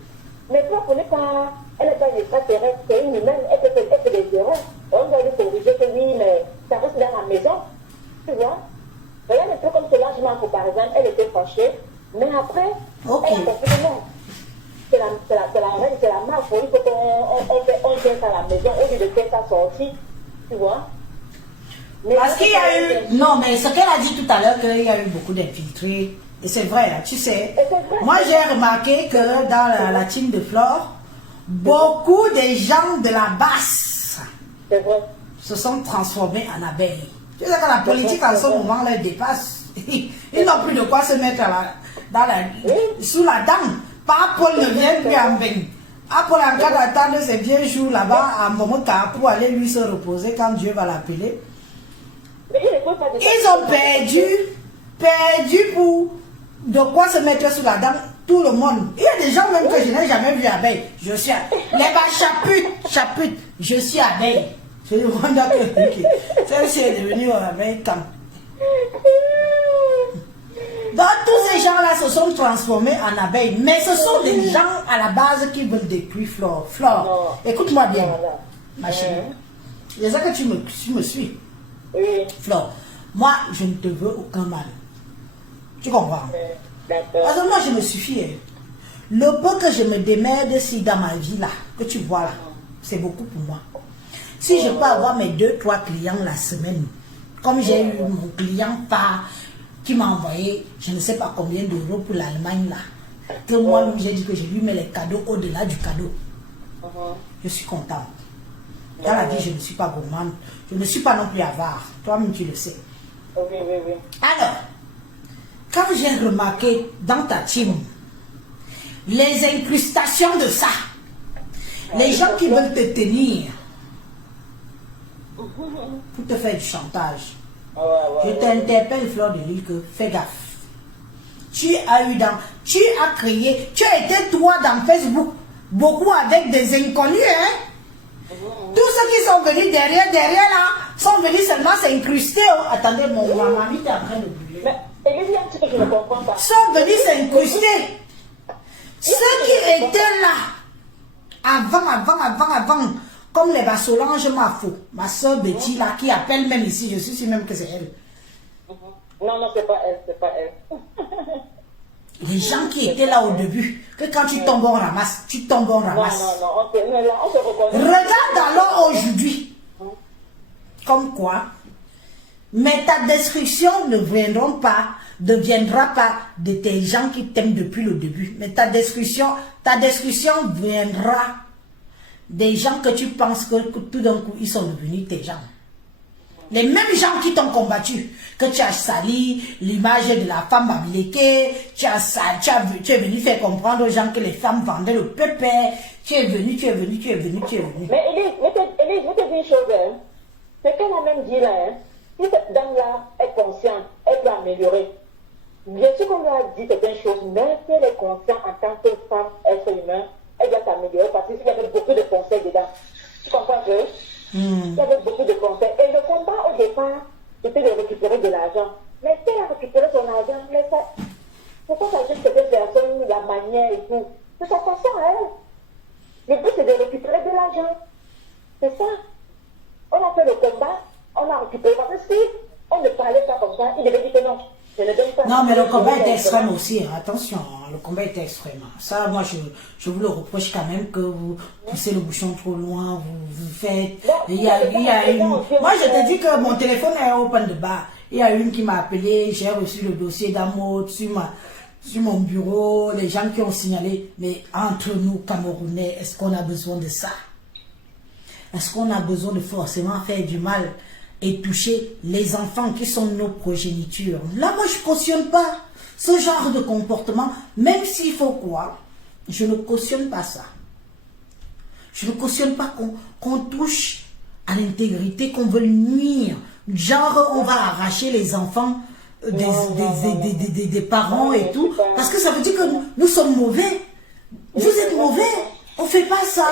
Mais toi, on n'est pas Elle n'est pas une extraterrestre, c'est une humaine, elle fait des erreurs. On va lui corriger que oui, mais ça reste dans la maison. Tu vois? Regarde un peu comme ce lâchement, par exemple, elle était fâchée, mais après, elle a compris que non. C'est la reine, c'est la marque, il faut qu'on tient ça à la maison au lieu de faire ça sortir. Tu vois? Mais parce qu'il y a eu... Non, mais ce qu'elle a dit tout à l'heure, qu'il y a eu beaucoup d'infiltrés. Et c'est vrai, hein, tu sais. Moi, j'ai remarqué que dans la team de Flore, beaucoup des gens de la basse se sont transformés en abeilles. Tu sais que la politique en ce moment les dépasse. Ils n'ont plus de quoi se mettre sous la dent. Pas Paul ne vient plus en bain. Paul en train d'attendre ses vieux jours là-bas à Momoka pour aller lui se reposer quand Dieu va l'appeler. Ils ont perdu pour de quoi se mettre sous la dent. Tout le monde. Il y a des gens même que je n'ai jamais vu abeille. Je suis chaput, je suis abeille. Je me demande que celle-ci est devenue abeille quand. Donc tous ces gens-là se sont transformés en abeilles. Mais ce sont des gens à la base qui veulent détruire Flore. Flore, écoute-moi bien, ma chérie. C'est ça que tu me suis. Oui. Flore, moi je ne te veux aucun mal. Tu comprends? Parce que moi je me suffis. Le peu que je me démerde si dans ma vie là, que tu vois là, c'est beaucoup pour moi. Si je peux avoir mes 2-3 clients la semaine, comme j'ai eu mon client qui m'a envoyé je ne sais pas combien d'euros pour l'Allemagne là, que moi-même j'ai dit que je lui mets les cadeaux au-delà du cadeau. Je suis contente. Dans la vie, je ne suis pas gourmande. Je ne suis pas non plus avare. Toi-même, tu le sais. Oui. Alors, quand j'ai remarqué dans ta team les incrustations de ça, les gens qui veulent te tenir pour te faire du chantage, je t'interpelle, Fleur de Lille, que fais gaffe. Tu as créé, tu as été toi dans Facebook, beaucoup avec des inconnus, hein? Tous ceux qui sont venus derrière là, sont venus seulement s'incruster. Attendez, ma mamie est en train de brûler. Mais, Élise, il y a un petit peu que je ne comprends pas. Sont venus s'incruster. Ceux qui étaient là, avant, comme les Bassolange ma soeur Betty là, qui appelle même ici, je suis sûre même que c'est elle. Non, c'est pas elle. Les gens qui étaient là au début, que quand tu tombes, on ramasse. Tu tombes, on ramasse. Non, on se reconnaît. Regarde alors aujourd'hui. Comme quoi, mais ta destruction ne viendra pas de tes gens qui t'aiment depuis le début. Mais ta destruction viendra des gens que tu penses que tout d'un coup, ils sont devenus tes gens. Les mêmes gens qui t'ont combattu, que tu as sali l'image de la femme américaine, tu es venu faire comprendre aux gens que les femmes vendaient le pépé, tu es venu. Mais Élise, je te dis une chose, hein. C'est qu'elle a même dit là, hein. Si cette dame-là est consciente, elle peut améliorer. Bien sûr qu'on lui a dit certaines choses, mais si elle est consciente en tant que femme, être humain, elle doit s'améliorer parce qu'il y avait beaucoup de conseils dedans. Tu comprends que? Il y avait beaucoup de conseils. Et le combat au départ, c'était de récupérer de l'argent. Mais si elle a récupéré son argent, mais ça, pourquoi ça juste cette personne, la manière et tout? C'est sa façon à elle. Le but c'est de récupérer de l'argent. C'est ça. On a fait le combat, on a récupéré. Parce que si on ne parlait pas comme ça, il devait dire que non. Non, mais le combat était extrême aussi. Attention, le combat était extrême. Ça, moi, je vous le reproche quand même que vous poussez le bouchon trop loin, vous faites. Il y a une. Moi, je te dis que mon téléphone est open de bas. Il y a une qui m'a appelé, j'ai reçu le dossier d'amour sur mon bureau, les gens qui ont signalé. Mais entre nous, Camerounais, est-ce qu'on a besoin de ça? Est-ce qu'on a besoin de forcément faire du mal et toucher les enfants qui sont nos progénitures? Là, moi, je ne cautionne pas ce genre de comportement, même s'il faut quoi. Je ne cautionne pas ça. Je ne cautionne pas qu'on touche à l'intégrité, qu'on veut nuire. Genre, on va arracher les enfants des parents et tout. Parce que ça veut dire que nous sommes mauvais. Vous êtes mauvais. On ne fait pas ça.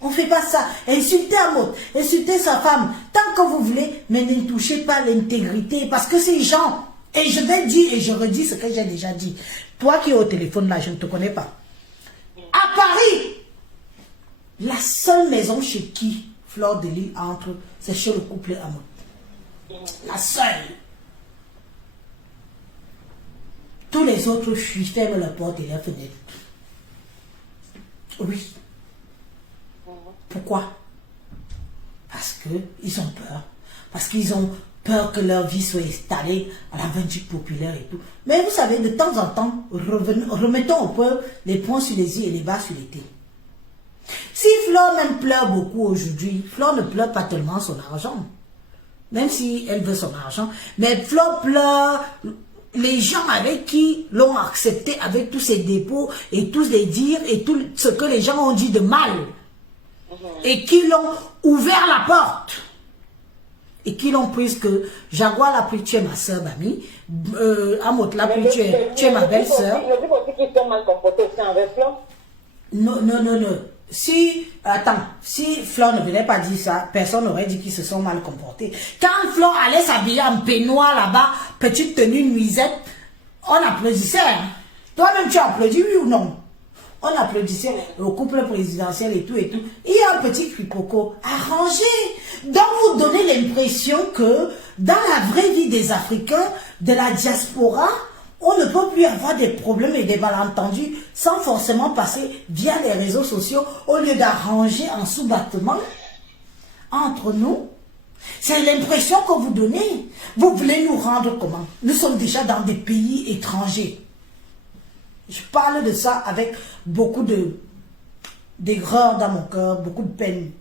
On ne fait pas ça. Insultez un mot, insultez sa femme, tant que vous voulez, mais ne touchez pas l'intégrité. Parce que ces gens, et je vais dire et je redis ce que j'ai déjà dit. Toi qui es au téléphone là, je ne te connais pas. À Paris, La seule maison chez qui Fleur de Lys entre, c'est chez le couple Amour. La seule. Tous les autres fuient, ferment la porte et la fenêtre. Oui. Pourquoi? Parce qu'ils ont peur. Parce qu'ils ont peur que leur vie soit installée à la vindicte populaire et tout. Mais vous savez, de temps en temps, remettons au peuple les points sur les i et les bas sur les t. Si Fleur même pleure beaucoup aujourd'hui, Fleur ne pleure pas tellement son argent. Même si elle veut son argent. Mais Fleur pleure les gens avec qui l'ont accepté, avec tous ses dépôts et tous les dires et tout ce que les gens ont dit de mal. Et qui l'ont ouvert la porte. Et qui l'ont prise que Jaguar l'a pris, tu es ma soeur, Bami. Amot l'a pris, tu es ma belle-soeur. Je dis aussi qu'ils sont mal comportés aussi envers Fleur. Non. Si Fleur ne venait pas dire ça, personne n'aurait dit qu'ils se sont mal comportés. Quand Fleur allait s'habiller en peignoir là-bas, petite tenue nuisette, on applaudissait. Hein. Toi-même, tu applaudis, oui ou non? On applaudissait au couple présidentiel et tout et tout. Il y a un petit quiproquo arrangé. Donc vous donnez l'impression que dans la vraie vie des Africains, de la diaspora, on ne peut plus avoir des problèmes et des malentendus sans forcément passer via les réseaux sociaux au lieu d'arranger en sous-battement entre nous. C'est l'impression que vous donnez. Vous voulez nous rendre comment? Nous sommes déjà dans des pays étrangers. Je parle de ça avec beaucoup d'aigreur dans mon cœur, beaucoup de peine.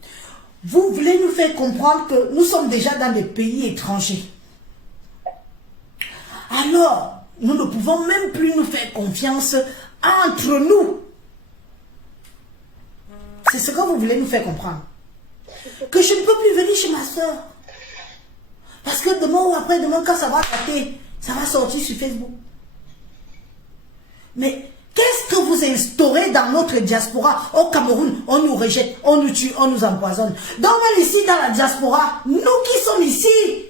Vous voulez nous faire comprendre que nous sommes déjà dans des pays étrangers. Alors, nous ne pouvons même plus nous faire confiance entre nous. C'est ce que vous voulez nous faire comprendre. Que je ne peux plus venir chez ma soeur. Parce que demain ou après-demain, quand ça va taper, ça va sortir sur Facebook. Mais qu'est-ce que vous instaurez dans notre diaspora? Au Cameroun, on nous rejette, on nous tue, on nous empoisonne. Donc même ici, dans la diaspora, nous qui sommes ici,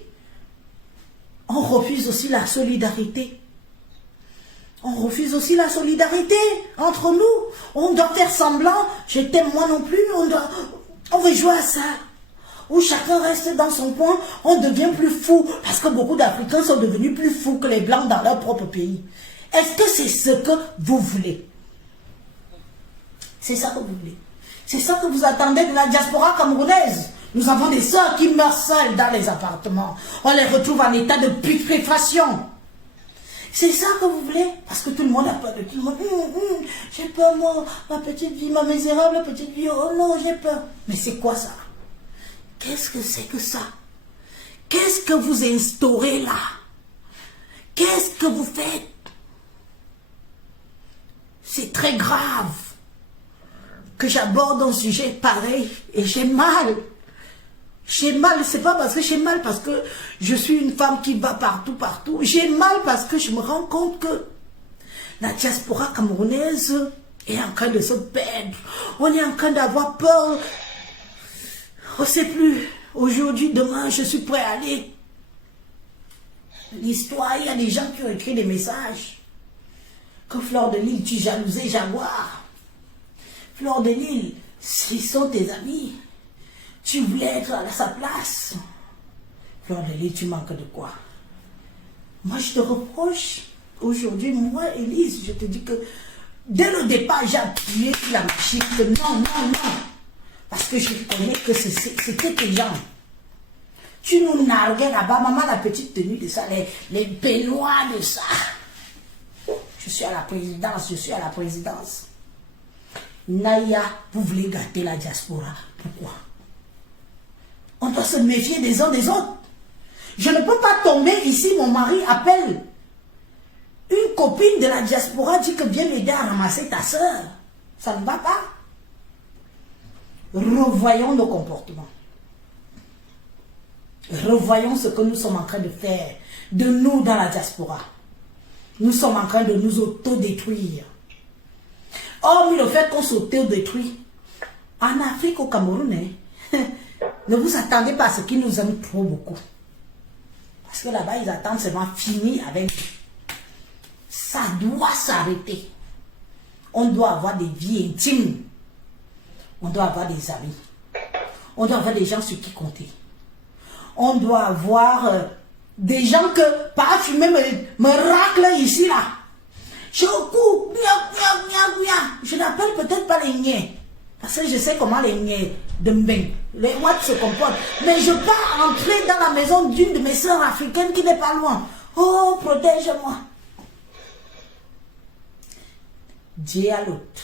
on refuse aussi la solidarité. On refuse aussi la solidarité entre nous. On doit faire semblant, je t'aime moi non plus, on veut jouer à ça. Où chacun reste dans son coin, on devient plus fou. Parce que beaucoup d'Africains sont devenus plus fous que les Blancs dans leur propre pays. Est-ce que c'est ce que vous voulez? C'est ça que vous voulez. C'est ça que vous attendez de la diaspora camerounaise. Nous avons des sœurs qui meurent seules dans les appartements. On les retrouve en état de putréfaction. C'est ça que vous voulez? Parce que tout le monde a peur de tout le monde. J'ai peur, moi, ma petite vie, ma misérable petite vie. Oh non, j'ai peur. Mais c'est quoi ça? Qu'est-ce que c'est que ça? Qu'est-ce que vous instaurez là? Qu'est-ce que vous faites? C'est très grave que j'aborde un sujet pareil et j'ai mal. J'ai mal, c'est pas parce que j'ai mal parce que je suis une femme qui va partout. J'ai mal parce que je me rends compte que la diaspora camerounaise est en train de se perdre. On est en train d'avoir peur. On ne sait plus. Aujourd'hui, demain, je suis prêt à aller. L'histoire, il y a des gens qui ont écrit des messages. Que Fleur de Lys, tu jalousais Jaguar. Fleur de Lys, ils sont tes amis. Tu voulais être à sa place. Fleur de Lys, tu manques de quoi? Moi, je te reproche. Aujourd'hui, moi, Élise, je te dis que dès le départ, j'ai appuyé sur la machine. Que non. Parce que je connais que c'était tes gens. Tu nous narguais là-bas, maman, la petite tenue de ça, les peignoirs de ça. Je suis à la présidence. Naya, vous voulez gâter la diaspora. Pourquoi? On doit se méfier des uns des autres. Je ne peux pas tomber ici, mon mari appelle. Une copine de la diaspora dit que viens m'aider à ramasser ta soeur. Ça ne va pas. Revoyons nos comportements. Revoyons ce que nous sommes en train de faire de nous dans la diaspora. Nous sommes en train de nous autodétruire. Hormis le fait qu'on s'autodétruit, en Afrique, au Cameroun, ne vous attendez pas à ce qu'ils nous aiment trop beaucoup. Parce que là-bas, ils attendent seulement finir avec nous. Ça doit s'arrêter. On doit avoir des vies intimes. On doit avoir des amis. On doit avoir des gens sur qui compter. On doit avoir des gens que, par fumer, me racle ici, là. Je coupe, je n'appelle peut-être pas les niais. Parce que je sais comment les niais de Mbeng, les Ouatt se comportent. Mais je pars entrer dans la maison d'une de mes sœurs africaines qui n'est pas loin. Oh, protège-moi. Dieu à l'autre.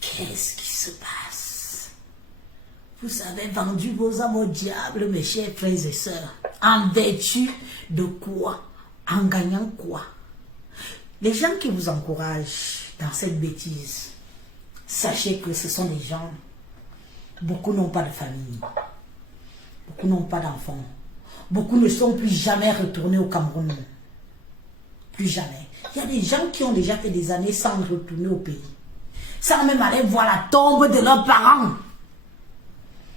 Qu'est-ce qui se passe? Vous avez vendu vos âmes au diable, mes chers frères et sœurs. En vertu de quoi? En gagnant quoi? Les gens qui vous encouragent dans cette bêtise, sachez que ce sont des gens, beaucoup n'ont pas de famille, beaucoup n'ont pas d'enfants, beaucoup ne sont plus jamais retournés au Cameroun. Plus jamais. Il y a des gens qui ont déjà fait des années sans retourner au pays, sans même aller voir la tombe de leurs parents.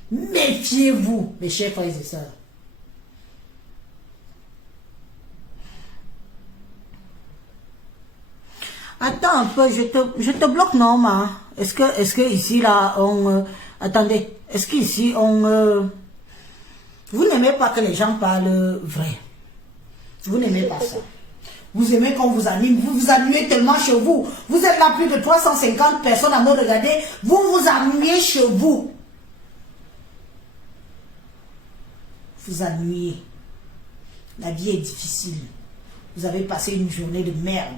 Méfiez-vous, mes chers frères et sœurs. Attends un peu, je te bloque, non, ma. Est-ce que ici, là, attendez, est-ce qu'ici, vous n'aimez pas que les gens parlent vrai? Vous n'aimez pas ça. Vous aimez qu'on vous anime, vous vous ennuyez tellement chez vous. Vous êtes là plus de 350 personnes à me regarder, vous vous ennuyez chez vous. Vous ennuyez. La vie est difficile. Vous avez passé une journée de merde.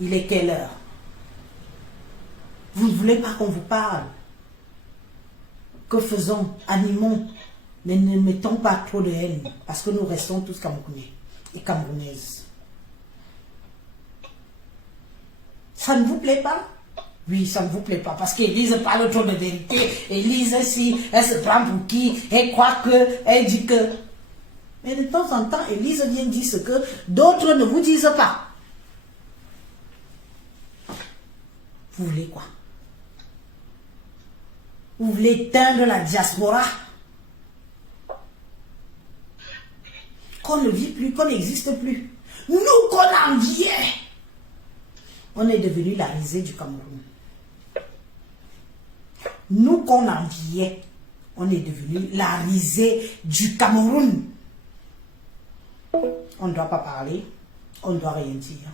Il est quelle heure? Vous ne voulez pas qu'on vous parle? Que faisons? Animons. Mais ne mettons pas trop de haine. Parce que nous restons tous Camerounais et Camerounaises. Ça ne vous plaît pas? Oui, ça ne vous plaît pas. Parce qu'Élise parle trop de vérité. Élise, si, elle se prend pour qui? Elle croit que, elle dit que. Mais de temps en temps, Élise vient dire ce que d'autres ne vous disent pas. Vous voulez quoi? Vous voulez éteindre la diaspora? Qu'on ne vit plus, qu'on n'existe plus. Nous qu'on enviait. On est devenu la risée du Cameroun. Nous qu'on enviait, on est devenu la risée du Cameroun. On ne doit pas parler, on ne doit rien dire.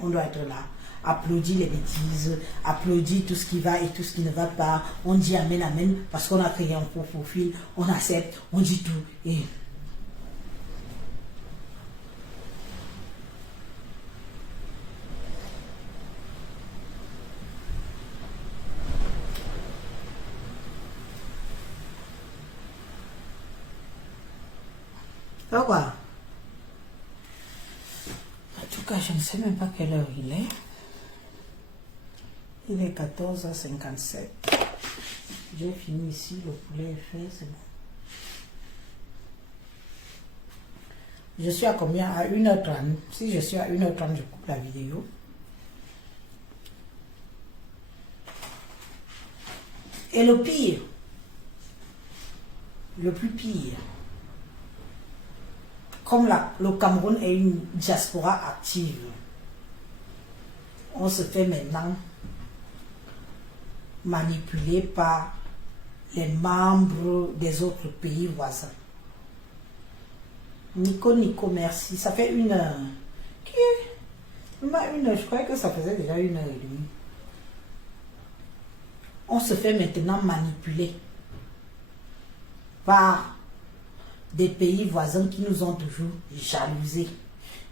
On doit être là. Applaudit les bêtises, applaudit tout ce qui va et tout ce qui ne va pas. On dit amen, amen, parce qu'on a créé un faux profil, on accepte, on dit tout. Et pourquoi? En tout cas, je ne sais même pas quelle heure il est. Il est 14h57. J'ai fini ici, le poulet est fait, c'est bon. Je suis à combien? À 1h30. Si je suis à 1h30, je coupe la vidéo. Et le pire, le plus pire, comme le Cameroun est une diaspora active, on se fait maintenant manipuler par les membres des autres pays voisins. Nico, merci. Ça fait 1 heure. Je croyais que ça faisait déjà 1h30. On se fait maintenant manipuler par des pays voisins qui nous ont toujours jalousés,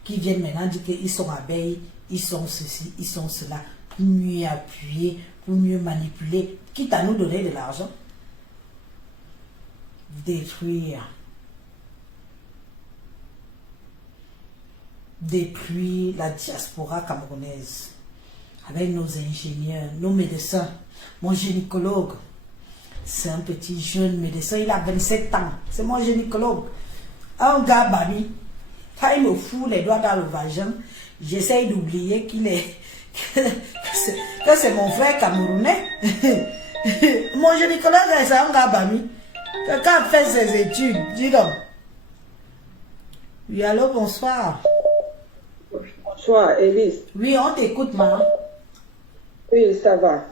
qui viennent maintenant dire qu'ils sont abeilles, ils sont ceci, ils sont cela, pour mieux appuyer, pour mieux manipuler, quitte à nous donner de l'argent. Détruire la diaspora camerounaise avec nos ingénieurs, nos médecins. Mon gynécologue, c'est un petit jeune médecin, il a 27 ans, c'est mon gynécologue. Un gars babi, quand il me fout les doigts dans le vagin, j'essaye d'oublier qu'il est que c'est mon frère camerounais. Mon gynécologue, c'est un gars babi. Quelqu'un fait ses études, dis donc. Oui, allô, bonsoir. Bonsoir, Élise. Oui, on t'écoute, maman. Oui, ça va.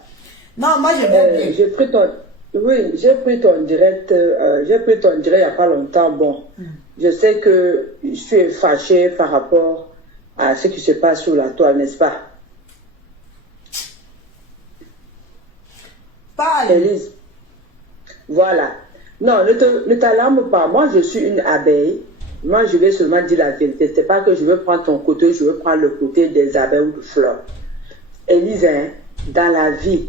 Non, moi je veux bien. J'ai pris ton... Oui, j'ai pris ton direct il n'y a pas longtemps. Bon, je sais que je suis fâchée par rapport à ce qui se passe sur la toile, n'est-ce pas? Parle. Élise, voilà. Non, ne t'alarme pas. Moi, je suis une abeille. Moi, je vais seulement dire la vérité. C'est pas que je veux prendre ton côté, je veux prendre le côté des abeilles ou des fleurs. Élise, hein, dans la vie,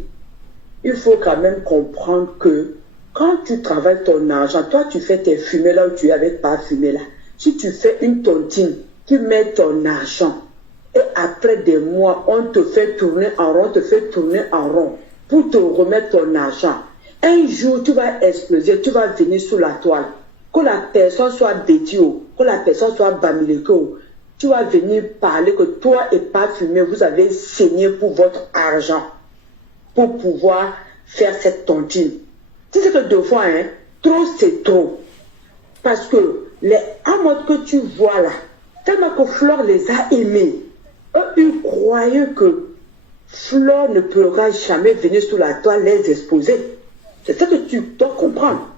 il faut quand même comprendre que quand tu travailles ton argent, toi, tu fais tes fumées là où tu es avec pas fumé là. Si tu fais une tontine, tu mets ton argent et après des mois, on te fait tourner en rond, pour te remettre ton argent. Un jour, tu vas exploser, tu vas venir sous la toile. Que la personne soit Bétio, que la personne soit Bamileko, tu vas venir parler que toi et pas fumé, vous avez saigné pour votre argent, pour pouvoir faire cette tontine. Tu sais que deux fois, hein, trop c'est trop. Parce que les amours que tu vois là, tellement que Flore les a aimés, eux, ils croyaient que Flore ne pourra jamais venir sous la toile les exposer. C'est ça que tu dois comprendre.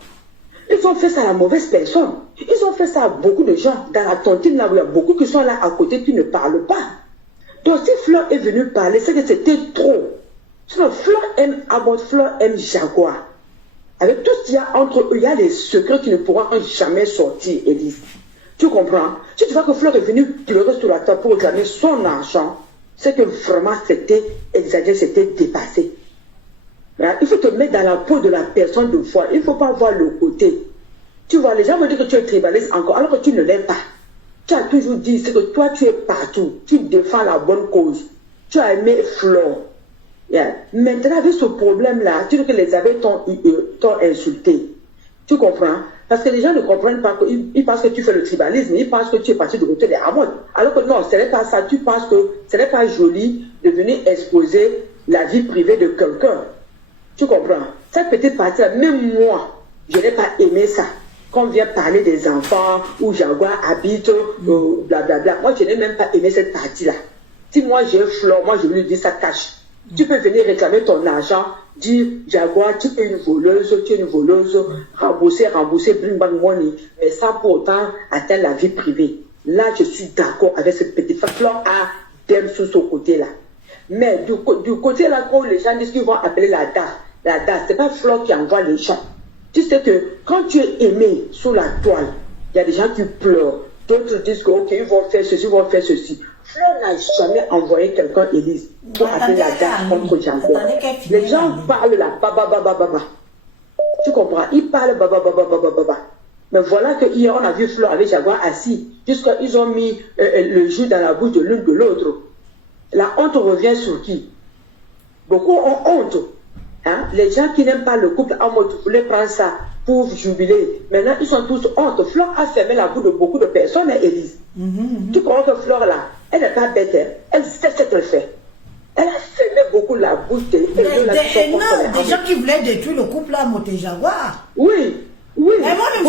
Ils ont fait ça à la mauvaise personne. Ils ont fait ça à beaucoup de gens. Dans la tontine, là où il y a beaucoup qui sont là à côté qui ne parlent pas. Donc si Flore est venue parler, c'est que c'était trop. Sinon, Flore aime Abbott, Flore aime Jaguar. Avec tout ce qu'il y a entre eux, il y a des secrets qui ne pourront jamais sortir, Élise. Tu comprends? Si tu vois que Flore est venue pleurer sur la table pour réclamer son argent, c'est que vraiment c'était exagéré, c'était dépassé. Il faut te mettre dans la peau de la personne de foi. Il ne faut pas voir le côté. Tu vois, les gens vont dire que tu es tribaliste encore, alors que tu ne l'es pas. Tu as toujours dit, c'est que toi, tu es partout. Tu défends la bonne cause. Tu as aimé Flore. Maintenant, avec ce problème-là, tu dis que les abeilles t'ont insulté. Tu comprends? Parce que les gens ne comprennent pas, ils pensent que tu fais le tribalisme, ils pensent que tu es parti du côté des Amods. Alors que non, ce n'est pas ça. Tu penses que ce n'est pas joli de venir exposer la vie privée de quelqu'un. Tu comprends? Cette petite partie-là, même moi, je n'ai pas aimé ça. Quand on vient parler des enfants, où Jaguar habite, blablabla. Moi, je n'ai même pas aimé cette partie-là. Si moi j'ai Flore, moi je lui dis ça cache. Tu peux venir réclamer ton argent, dire Jaguar, tu es une voleuse, rembourser, bring back money, mais sans pour autant atteindre la vie privée. Là, je suis d'accord avec cette petite femme. Flore a d'aime sur ce côté-là. Mais du côté là, quand les gens disent qu'ils vont appeler la DAS, c'est pas Flore qui envoie les gens. Tu sais que quand tu es aimé sous la toile, il y a des gens qui pleurent. D'autres disent que ok, ils vont faire ceci, Flore n'a jamais envoyé quelqu'un, Élise, pour appeler la DAS contre Jaguar. Les gens parlent là, baba. Tu comprends? Ils parlent baba. Mais voilà que hier on a vu Flore avec Jaguar assis, jusqu'à ils ont mis le jus dans la bouche de l'une de l'autre. La honte revient sur qui? Beaucoup ont honte. Hein? Les gens qui n'aiment pas le couple Amods voulaient prendre ça pour jubiler. Maintenant, ils sont tous honte. Flore a fermé la bouche de beaucoup de personnes, hein, Élise. Tu comprends que Flore, là, elle n'est pas bête. Hein? Elle sait ce qu'elle fait. Elle a fermé beaucoup la bouche des gens qui voulaient détruire le couple Amods et Jaguar. Oui. Mais moi, je me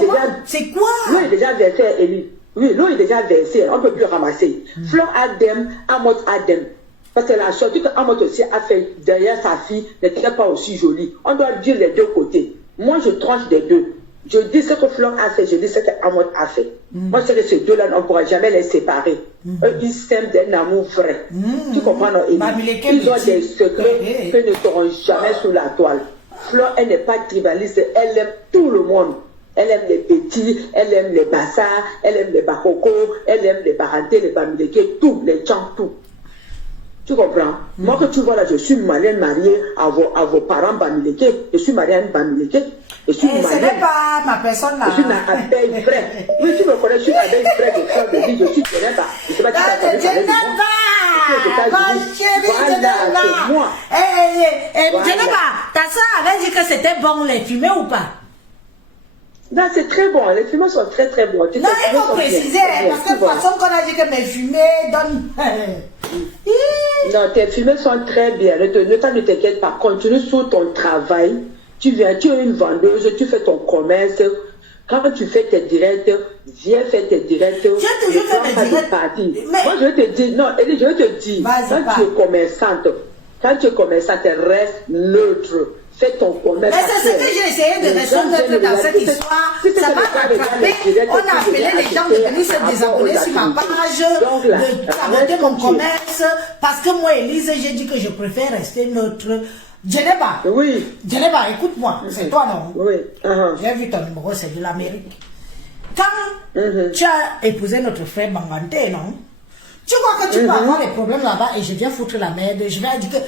dis, moi, c'est quoi? L'eau est déjà versée, Élise. Oui, l'eau est déjà versée, on ne peut plus ramasser. Flore Adem, Amods Adem. Parce que la sortie que Amods aussi a fait derrière sa fille n'était pas aussi jolie. On doit dire les deux côtés. Moi, je tranche des deux. Je dis ce que Flore a fait, je dis ce que Amods a fait. Moi, c'est que ces deux-là, on ne pourra jamais les séparer. Eux, ils s'aiment d'un amour vrai. Tu comprends, non, Élie? Ils ont des secrets que ne seront jamais sous la toile. Flore, elle n'est pas tribaliste, elle aime tout le monde. Elle aime les petits, elle aime les bassards, elle aime les bakoko, elle aime les barantés, les bamileke, tout, les gens, tout. Tu comprends? Moi que tu vois là, je suis mariée à vos parents bamileke, je suis mariée à une bamileke, je suis mariée. Ce n'est pas ma personne là. Je suis une abeille vraie. Oui, tu me connais, je suis une abeille vraie de frère de vie, je suis Genève. Je sais pas si tu as entendu parler de moi. Genève, ta soeur avait dit que c'était bon les fumées ou pas? Non, c'est très bon. Les fumées sont très très bons. Non, il faut préciser, parce que de toute façon, qu'on a dit que mes fumées donnent. Non, tes fumées sont très bien. Ne t'inquiète pas. Continue sur ton travail. Tu viens, tu es une vendeuse, tu fais ton commerce. Quand tu fais tes directs, viens faire tes directs. Tu as toujours fait tes directs. Moi, je vais te dire, non, Elie, je vais te dire, quand tu es commerçante, Quand tu es commerçant, tu restes neutre. Fais ton commerce. Mais c'est ce que j'ai essayé de rester neutre dans cette histoire. Ça m'a rattrapé. On a appelé les gens de venir se désabonner sur ma page, de saboter mon commerce. Parce que moi, Élise, j'ai dit que je préfère rester neutre. Djeneba. Oui. Djeneba, écoute-moi. C'est toi, non? Oui. J'ai vu ton numéro, c'est de l'Amérique. Quand tu as épousé notre frère Bangante, non? Tu vois que tu peux avoir des problèmes là-bas et je viens foutre la merde. Je vais dire que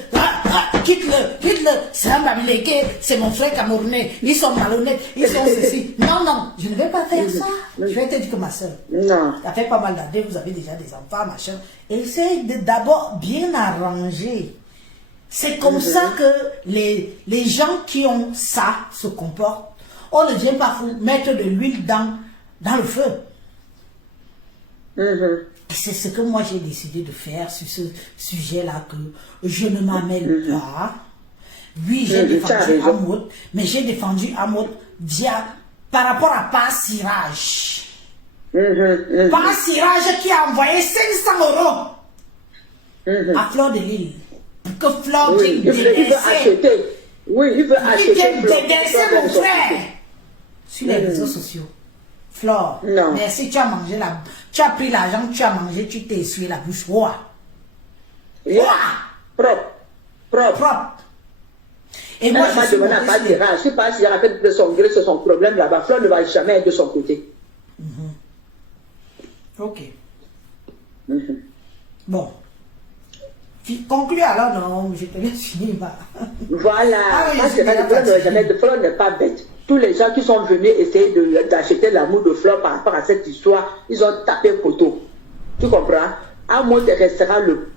quitte-le, c'est un Bamileke, c'est mon frère camerounais, ils sont malhonnêtes, ils sont ceci. Non, je ne vais pas faire ça. Je vais te dire que ma soeur, ça fait pas mal d'années, vous avez déjà des enfants, machin. Essaye d'abord bien arranger. C'est comme ça que les gens qui ont ça se comportent. On ne vient pas mettre de l'huile dans le feu. C'est ce que moi j'ai décidé de faire sur ce sujet-là, que je ne m'amène pas. Oui, j'ai défendu Amod, mais j'ai défendu Amod par rapport à Passirage. Passirage qui a envoyé 500 € à Fleur de Lille. Pour que Fleur vienne dégainer. Oui, il veut acheter. Il vient dégainer mon frère sur les réseaux sociaux. Flore, merci, tu as mangé tu as pris l'argent, tu as mangé, tu t'es essuyé la bouche. Propre. Et moi, je suis je sais pas s'il a fait de son gré, c'est son problème là-bas. Flore ne va jamais être de son côté. Ok. Bon. Conclue alors, non, je te laisse finir. Voilà. Flore n'est pas bête. Tous les gens qui sont venus essayer d'acheter l'amour de Flore par rapport à cette histoire, ils ont tapé poteau. Tu comprends? Amod restera le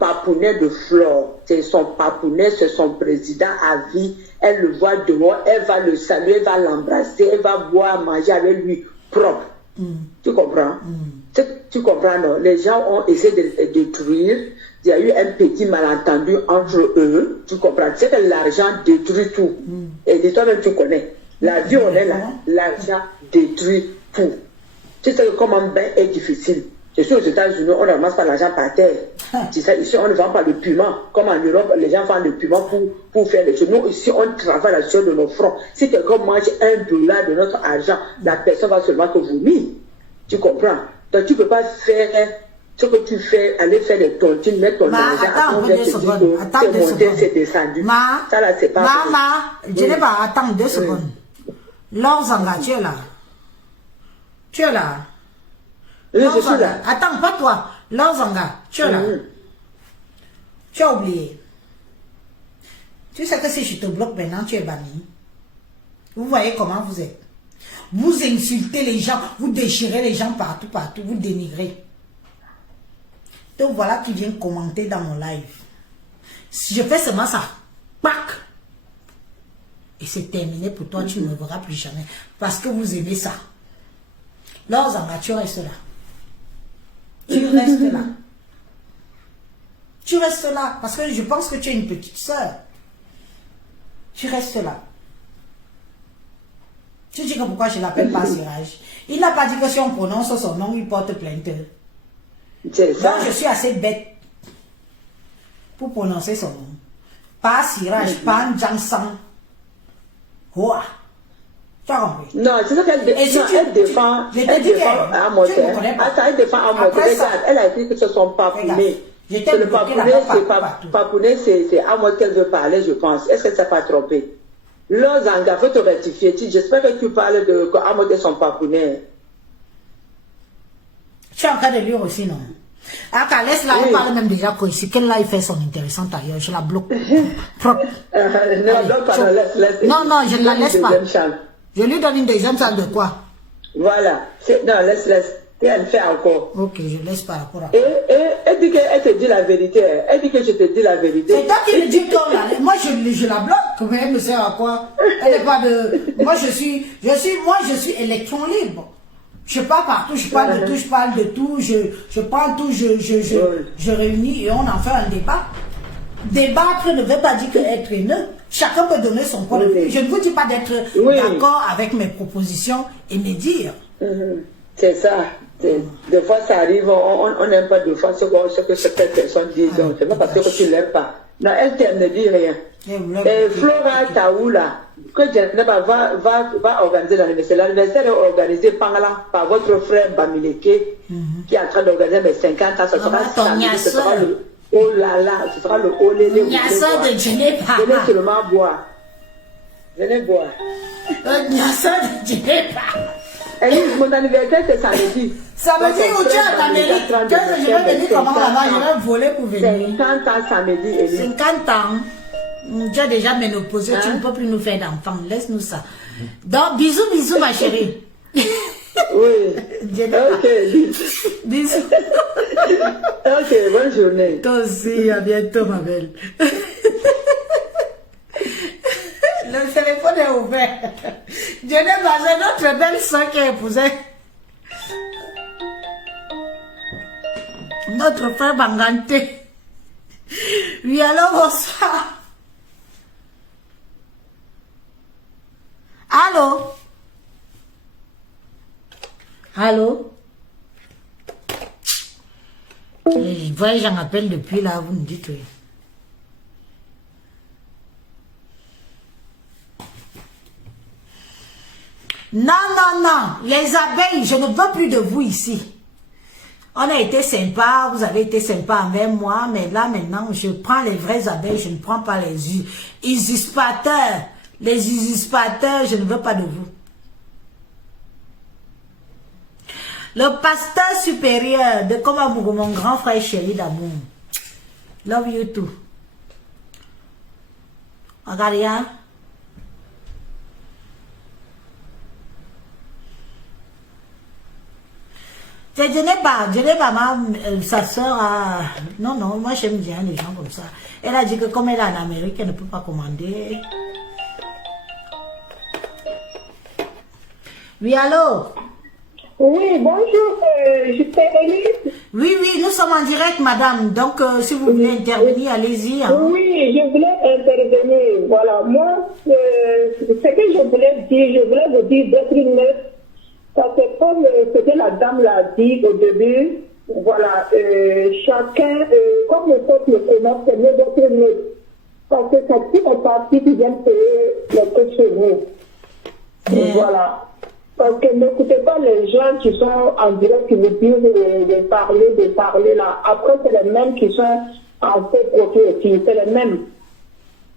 papounet de Flore. C'est son papounet, c'est son président à vie. Elle le voit dehors, elle va le saluer, elle va l'embrasser, elle va boire, manger avec lui propre. Tu comprends? Tu comprends, non? Les gens ont essayé de le détruire. Il y a eu un petit malentendu entre eux. Tu comprends? Tu sais que l'argent détruit tout. Et toi-même, tu connais. La vie, on est là. L'argent détruit tout. Tu sais que comme un bain est difficile. Je suis aux États-Unis, on ne ramasse pas l'argent par terre. Tu sais, ici, on ne vend pas le piment. Comme en Europe, les gens vendent le piment pour faire les choses. Nous, ici, on travaille la sueur de nos fronts. Si quelqu'un mange $1 de notre argent, la personne va seulement te vomir. Tu comprends? Donc, tu ne peux pas faire ce que tu fais, aller faire des tontines, mettre ton argent. Attends 2 secondes. Attends 2 secondes. C'est descendu. Ça, là, c'est pas. Je n'ai pas. Attends 2 secondes. Lorzanga, tu es là. Tu es là. Oui, je suis là. Attends, pas toi. Lorzanga, tu es là. Tu as oublié. Tu sais que si je te bloque maintenant, tu es banni. Vous voyez comment vous êtes. Vous insultez les gens, vous déchirez les gens partout, vous dénigrez. Donc voilà qui vient commenter dans mon live. Si je fais seulement ça, pac, et c'est terminé pour toi, tu ne me verras plus jamais. Parce que vous aimez ça. Lorzanga, tu restes là. Tu restes là. Tu restes là. Parce que je pense que tu es une petite soeur. Tu restes là. Tu dis que pourquoi je l'appelle pas Sirage. Il n'a pas dit que si on prononce son nom, il porte plainte. Donc je suis assez bête pour prononcer son nom. Pas Sirage, pas Jansan. Quoi? Tu as compris? Non, c'est ça qu'elle défend. Elle défend Amod. Attends, elle défend Amod. Regarde, elle a dit que ce sont papounés. C'est le papounet, c'est Amod qu'elle veut parler, je pense. Est-ce qu'elle ne s'est pas trompée? Lorzanga, faut te rectifier. J'espère que tu parles de Amod et son papounet. Tu es en train de lire aussi, non? Ah, laisse là, elle parle même déjà quoi ici. Qu'elle là, il fait son intéressante ailleurs. Je la bloque. Propre. Non, je ne la laisse pas. Je lui donne une deuxième salle de quoi? Voilà. Non, laisse. Et elle fait encore. Ok, je laisse par rapport à. Et elle dit qu'elle te dit la vérité. Elle dit que je te dis la vérité. C'est toi qui me dis que moi je la bloque, mais elle me sert à quoi? Elle n'est pas de. Moi je suis électron libre. Je pars partout, je parle de tout, je parle de tout, je prends tout, je réunis et on en fait un débat. Débattre ne veut pas dire qu'être haineux. Chacun peut donner son point de vue. Je ne vous dis pas d'être d'accord avec mes propositions et me dire. C'est ça. Des fois, ça arrive, on n'aime pas deux fois ce que certaines personnes disent. C'est pas parce que tu ne l'aimes pas. Non, elle t'aime, ne dit rien. Et Flora Taoula, que Djeneba va organiser l'anniversaire. L'anniversaire est organisé par votre frère Bamileke, qui est en train d'organiser mes 50 ans. Ce sera samedi, ce sera le oh là là, ce sera le olélé. Nyassa de Djeneba. Venez seulement boire. Venez boire. Nyassa de Djeneba. Elise, mon anniversaire c'est samedi. Samedi où tu es en Amérique. Je vais venir comment là-bas, je vais voler pour venir. 50 ans samedi, Elise. 50 ans. Tu as déjà ménopausé, tu ne peux plus nous faire d'enfants. Laisse-nous ça. Donc, bisous, ma chérie. Oui. Ok. Bisous. Ok, bonne journée. Toi aussi, à bientôt, ma belle. Le téléphone est ouvert. Je n'ai pas notre belle soeur qui a épousé notre frère Bangante. Oui, alors, bonsoir. Allô? Allô? Voyez, j'en appelle depuis là, vous me dites oui. Non, les abeilles, je ne veux plus de vous ici. On a été sympa, vous avez été sympa avec moi, mais là maintenant, je prends les vraies abeilles, je ne prends pas les usurpateurs. Les usurpateurs, je ne veux pas de vous. Le pasteur supérieur de Komamougou, mon grand frère chéri d'amour. Love you too. Regarde, hein? Je n'ai pas sa soeur a... Non, moi j'aime bien les gens comme ça. Elle a dit que comme elle est en Amérique, elle ne peut pas commander. Oui, allô? Oui, bonjour, je suis Elise. Oui, nous sommes en direct, madame. Donc, si vous voulez intervenir, allez-y. Hein. Oui, je voulais intervenir. Voilà, moi, ce que je voulais dire, je voulais vous dire d'être neutre. Parce que comme ce que la dame l'a dit au début, voilà, chacun, comme le peuple le connaît, c'est mieux d'être neutre. Parce que c'est tous les partis qui viennent payer les coûts chez vous. Voilà. Parce que n'écoutez pas les gens qui sont en direct, qui vous disent de parler là. Après, c'est les mêmes qui sont en fait profit aussi. C'est les mêmes.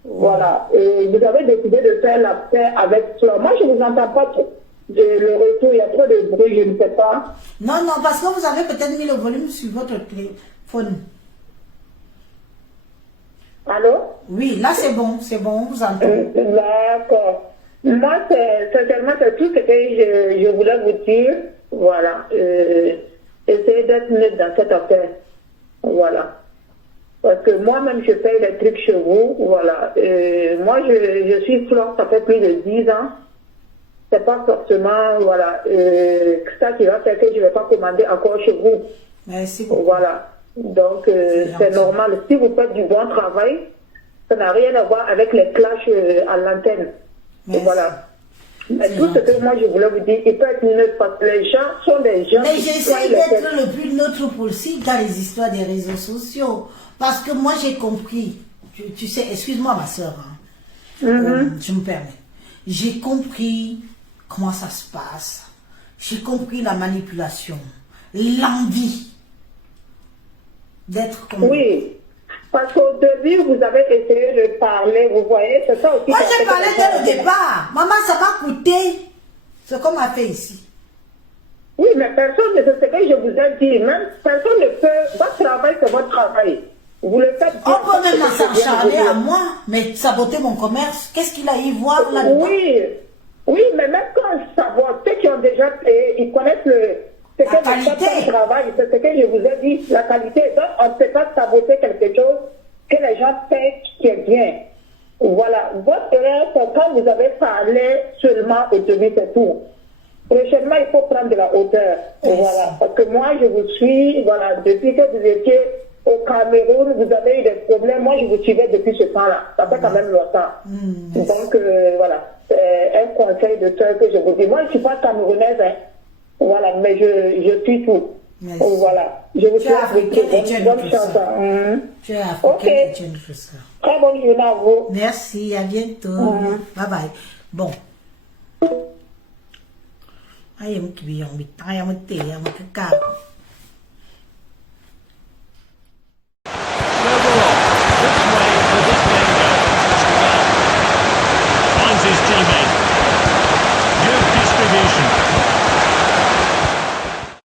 Voilà. Et vous avez décidé de faire la paix avec cela. Moi, je ne vous entends pas trop. Le retour, il y a trop de bruit, je ne sais pas. Non, parce que vous avez peut-être mis le volume sur votre téléphone. Allô? Oui, là c'est bon, on vous entend. D'accord. Moi, sincèrement, c'est tout ce que je voulais vous dire. Voilà. Essayez d'être neutre dans cette affaire. Voilà. Parce que moi-même, je fais les trucs chez vous. Voilà. Moi, je suis Flore, ça fait plus de 10 ans. C'est pas forcément, voilà, ça qui va faire que je ne vais pas commander encore chez vous. Merci beaucoup. Voilà. Donc, c'est normal. Si vous faites du bon travail, ça n'a rien à voir avec les clashs à l'antenne. Voilà. Mais tout ce que moi je voulais vous dire, il peut être neutre parce que les gens sont des gens. Mais j'essaie d'être le plus neutre possible dans les histoires des réseaux sociaux. Parce que moi j'ai compris. Tu sais, excuse-moi ma soeur. Hein. Je me permets. J'ai compris comment ça se passe. J'ai compris la manipulation. L'envie d'être comme... Oui. Parce qu'au début, vous avez essayé de parler, vous voyez, c'est ça aussi. Moi, j'ai parlé dès le départ. Maman, ça m'a coûté ce qu'on m'a fait ici. Oui, mais personne ne sait ce que je vous ai dit. Même personne ne peut. Votre travail, c'est votre travail. Vous le faites bien. On peut même s'acharner à moi, mais saboter mon commerce. Qu'est-ce qu'il a y voir là-dedans? Oui, mais même quand on sabote, ceux qui ont déjà payé, ils connaissent la qualité. Travail, c'est ce que je vous ai dit, la qualité. Donc, on ne peut pas saboter quelque chose que les gens paient qui est bien. Voilà. Votre erreur, c'est quand vous avez parlé seulement au début, c'est tout. Prochainement, il faut prendre de la hauteur. Voilà. Parce que moi, je vous suis, voilà, depuis que vous étiez au Cameroun, vous avez eu des problèmes. Moi, je vous suivais depuis ce temps-là. Ça fait quand même longtemps. Donc, voilà. C'est un conseil de cœur que je vous dis. Moi, je ne suis pas camerounaise, hein. Voilà, mais je suis tout. Merci. Oh, voilà. Je vous Tu es africaine et tu es bonne une chance. Christian. Tu es africaine et tu es une Christian. Très bonne journée à vous. Merci, à bientôt. Bye bye. Bon. Ayam kibi yang bitang ayam te yang makakak.